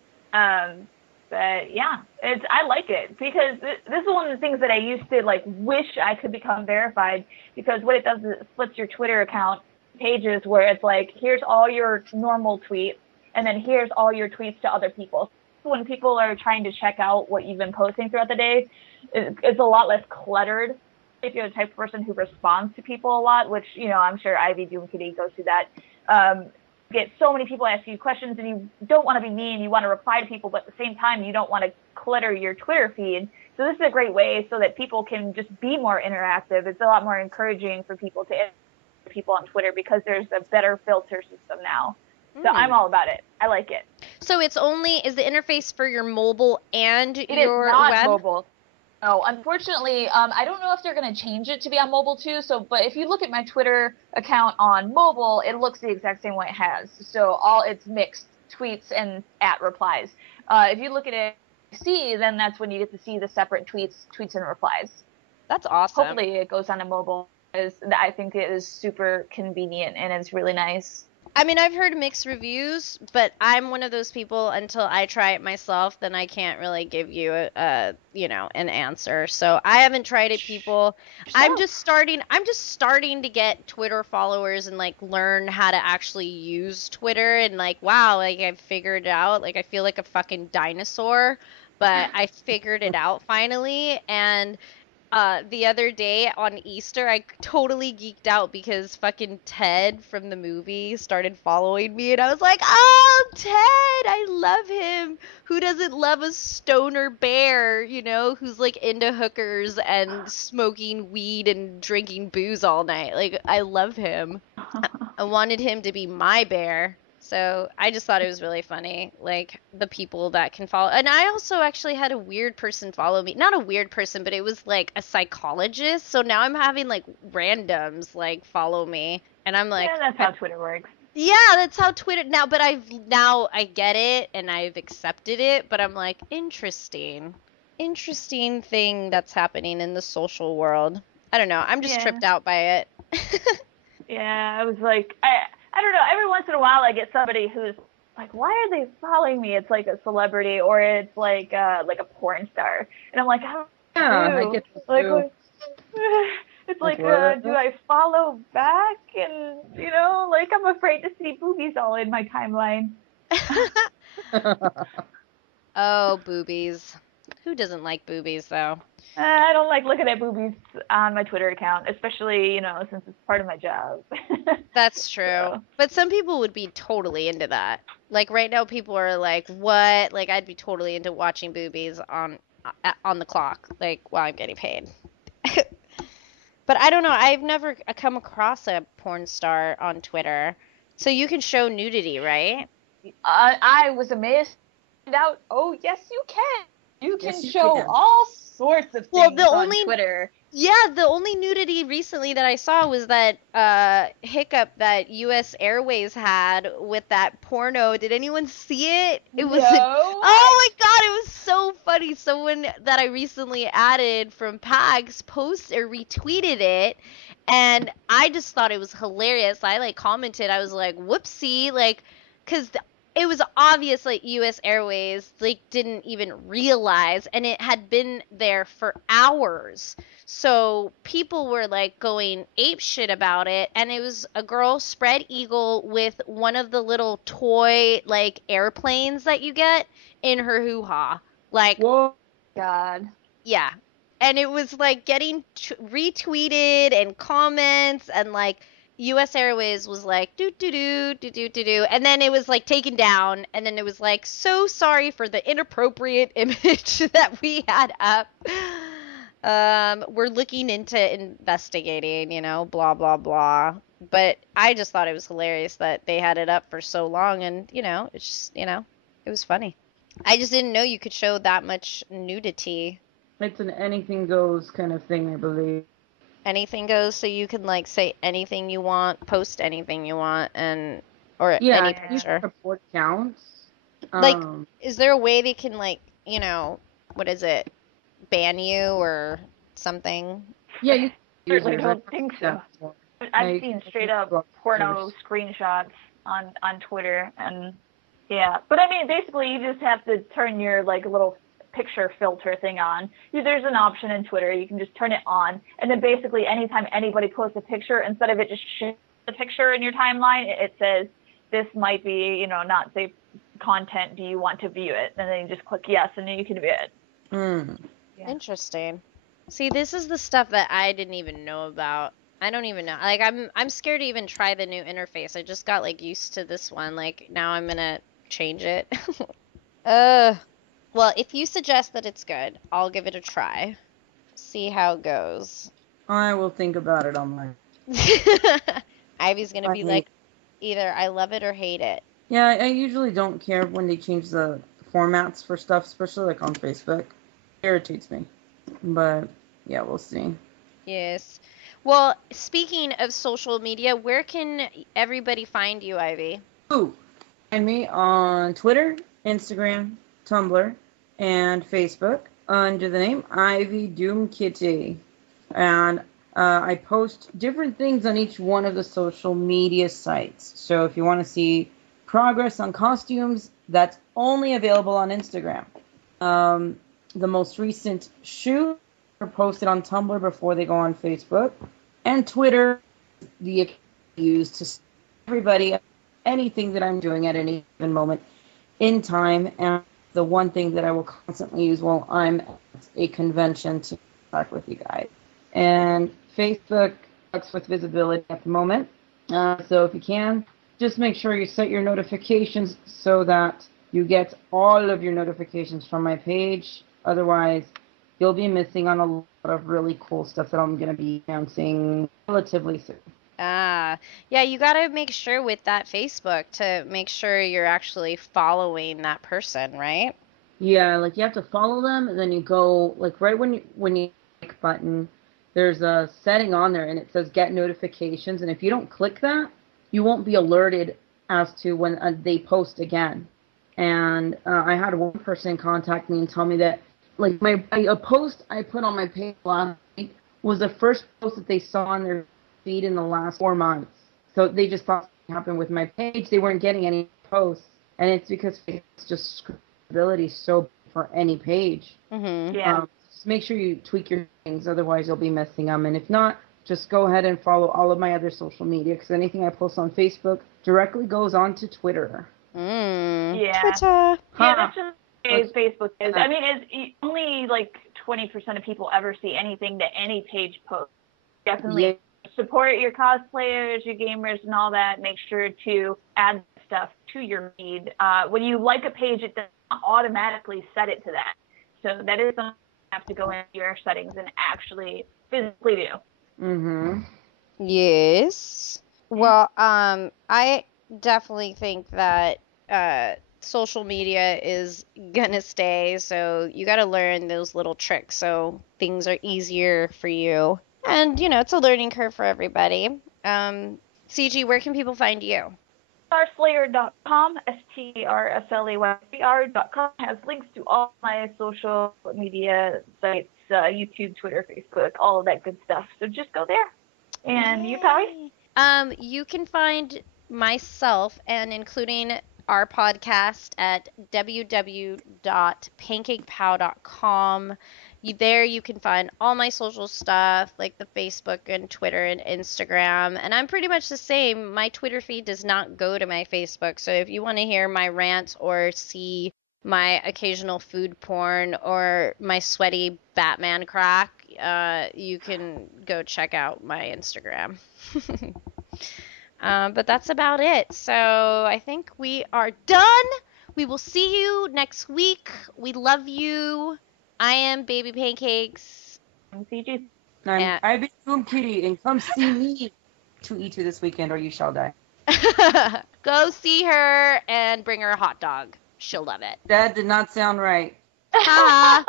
But yeah, I like it because this is one of the things that I used to like wish I could become verified, because what it does is it splits your Twitter account pages where it's like, here's all your normal tweets, and then here's all your tweets to other people. So when people are trying to check out what you've been posting throughout the day, it's a lot less cluttered. If you're the type of person who responds to people a lot, which, you know, I'm sure Ivy Doomkitty goes through that, get so many people asking you questions, and you don't want to be mean. You want to reply to people, but at the same time, you don't want to clutter your Twitter feed. So this is a great way so that people can just be more interactive. It's a lot more encouraging for people to interact with people on Twitter because there's a better filter system now. So I'm all about it. I like it. So is the interface for your mobile and It your is not web? mobile. No, unfortunately, I don't know if they're going to change it to be on mobile too. But if you look at my Twitter account on mobile, it looks the exact same way it has. So it's mixed tweets and @ replies. If you look at it, then that's when you get to see the separate tweets and replies. That's awesome. Hopefully it goes on to mobile. I think it is super convenient and it's really nice. I mean, I've heard mixed reviews, but I'm one of those people, until I try it myself, then I can't really give you an answer. So I haven't tried it, people. I'm just starting to get Twitter followers and like learn how to actually use Twitter, and like, wow, like I've figured it out. Like I feel like a fucking dinosaur, but I figured it out finally. And the other day on Easter, I totally geeked out because fucking Ted from the movie started following me, and I was like, oh, Ted, I love him. Who doesn't love a stoner bear, who's like into hookers and smoking weed and drinking booze all night? Like, I love him. I wanted him to be my bear. So I just thought it was really funny, like the people that can follow. And I also actually had a weird person follow me. Not a weird person, but it was like a psychologist. So now I'm having like randoms like follow me, and I'm like, yeah, that's how Twitter works. Yeah, that's how Twitter now. But I get it and I've accepted it. But I'm like, interesting thing that's happening in the social world. I don't know. I'm just tripped out by it. Yeah, I was like, I don't know. Every once in a while, I get somebody who's like, "Why are they following me?" It's like a celebrity, or it's like a porn star, and I'm like, I get this too. It's like, do I follow back? And like I'm afraid to see boobies all in my timeline. Oh, boobies! Who doesn't like boobies though? I don't like looking at boobies on my Twitter account, especially, since it's part of my job. That's true. So. But some people would be totally into that. Like right now people are like, what? Like I'd be totally into watching boobies on the clock, like while I'm getting paid. But I don't know. I've never come across a porn star on Twitter. So you can show nudity, right? I was amazed. Out. Oh, yes, you can. You can show all sorts of things on Twitter. Yeah, the only nudity recently that I saw was that hiccup that U.S. Airways had with that porno. Did anyone see it? It was oh my god, it was so funny. Someone that I recently added from PAX retweeted it, and I just thought it was hilarious. I like commented. I was like, whoopsie, like, because it was obvious like U.S. Airways like didn't even realize, and it had been there for hours. So people were like going apeshit about it, and it was a girl spread eagle with one of the little toy like airplanes that you get in her hoo-ha. Like, whoa, God. Yeah. And it was like getting retweeted and comments, and like U.S. Airways was like, do, and then it was like taken down, and then it was like, so sorry for the inappropriate image that we had up. We're looking into investigating, blah, blah, blah. But I just thought it was hilarious that they had it up for so long, and, it's just, it was funny. I just didn't know you could show that much nudity. It's an anything goes kind of thing, I believe. Anything goes, so you can like say anything you want, post anything you want, any picture. Yeah, report counts. Like, is there a way they can like, what is it, ban you or something? Yeah, you certainly don't think so. I've seen straight up porno screenshots on Twitter, and yeah, but I mean, basically, you just have to turn your like little picture filter thing on. There's an option in Twitter. You can just turn it on, and then basically anytime anybody posts a picture, instead of it just showing the picture in your timeline, it says this might be, not safe content. Do you want to view it? And then you just click yes, and then you can view it. Yeah. Interesting. See, this is the stuff that I didn't even know about. I don't even know. Like, I'm scared to even try the new interface. I just got, like, used to this one. Like, now I'm gonna change it. Well, if you suggest that it's good, I'll give it a try. See how it goes. I will think about it on my... Ivy's gonna be like, either I love it or hate it. Yeah, I usually don't care when they change the formats for stuff, especially like on Facebook. It irritates me. But, yeah, we'll see. Yes. Well, speaking of social media, where can everybody find you, Ivy? Ooh, find me on Twitter, Instagram, Tumblr, and Facebook under the name Ivy Doomkitty. And I post different things on each one of the social media sites. So if you want to see progress on costumes, that's only available on Instagram. The most recent shoots are posted on Tumblr before they go on Facebook. And Twitter, the account used to see everybody, anything that I'm doing at any given moment in time. And the one thing that I will constantly use while I'm at a convention to talk with you guys. And Facebook sucks with visibility at the moment. So if you can, just make sure you set your notifications so that you get all of your notifications from my page. Otherwise, you'll be missing on a lot of really cool stuff that I'm going to be announcing relatively soon. Yeah, you got to make sure with that Facebook to make sure you're actually following that person, right? Yeah, like you have to follow them, and then you go, like right when you click button, there's a setting on there, and it says get notifications, and if you don't click that, you won't be alerted as to when they post again. And I had one person contact me and tell me that, like, a post I put on my page last week was the first post that they saw on their feed in the last 4 months. So they just thought something happened with my page. They weren't getting any posts, and it's because it's just scrollability so big for any page. Mm-hmm. Yeah. Just make sure you tweak your things, otherwise you'll be missing them. And if not, just go ahead and follow all of my other social media, because anything I post on Facebook directly goes on to Twitter. Yeah. Twitter. Yeah, that's just as Facebook is. I mean, it's only like 20% of people ever see anything that any page posts. Definitely support your cosplayers, your gamers, and all that. Make sure to add stuff to your feed. When you like a page, it doesn't automatically set it to that. So that is something you have to go into your settings and actually physically do. Mm-hmm. Yes. Well, I definitely think that social media is gonna stay, so you gotta learn those little tricks so things are easier for you. And, you know, it's a learning curve for everybody. CG, where can people find you? Starslayer.com, STRSLAYR.com has links to all my social media sites, YouTube, Twitter, Facebook, all of that good stuff. So just go there. And you, Polly? You can find myself and including our podcast at www.pancakepow.com. There you can find all my social stuff, like the Facebook and Twitter and Instagram. And I'm pretty much the same. My Twitter feed does not go to my Facebook. So if you want to hear my rants or see my occasional food porn or my sweaty Batman crack, you can go check out my Instagram. But that's about it. So I think we are done. We will see you next week. We love you. I am Baby Pancakes. I'm CG. I'm Ivy Doomkitty, and come see me to eat you this weekend, or you shall die. Go see her and bring her a hot dog. She'll love it. That did not sound right. That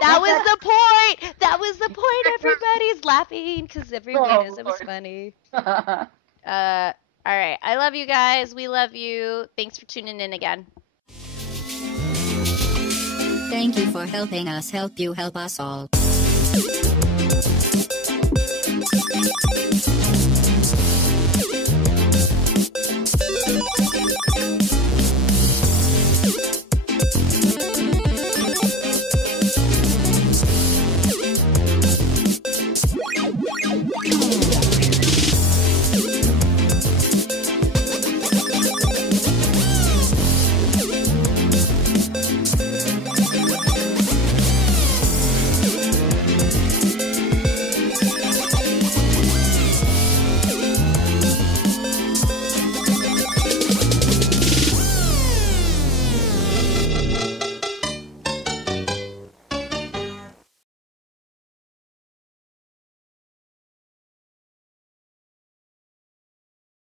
was the point. That was the point. Everybody's laughing because everyone knows it was funny. All right. I love you guys. We love you. Thanks for tuning in again. Thank you for helping us help you help us all.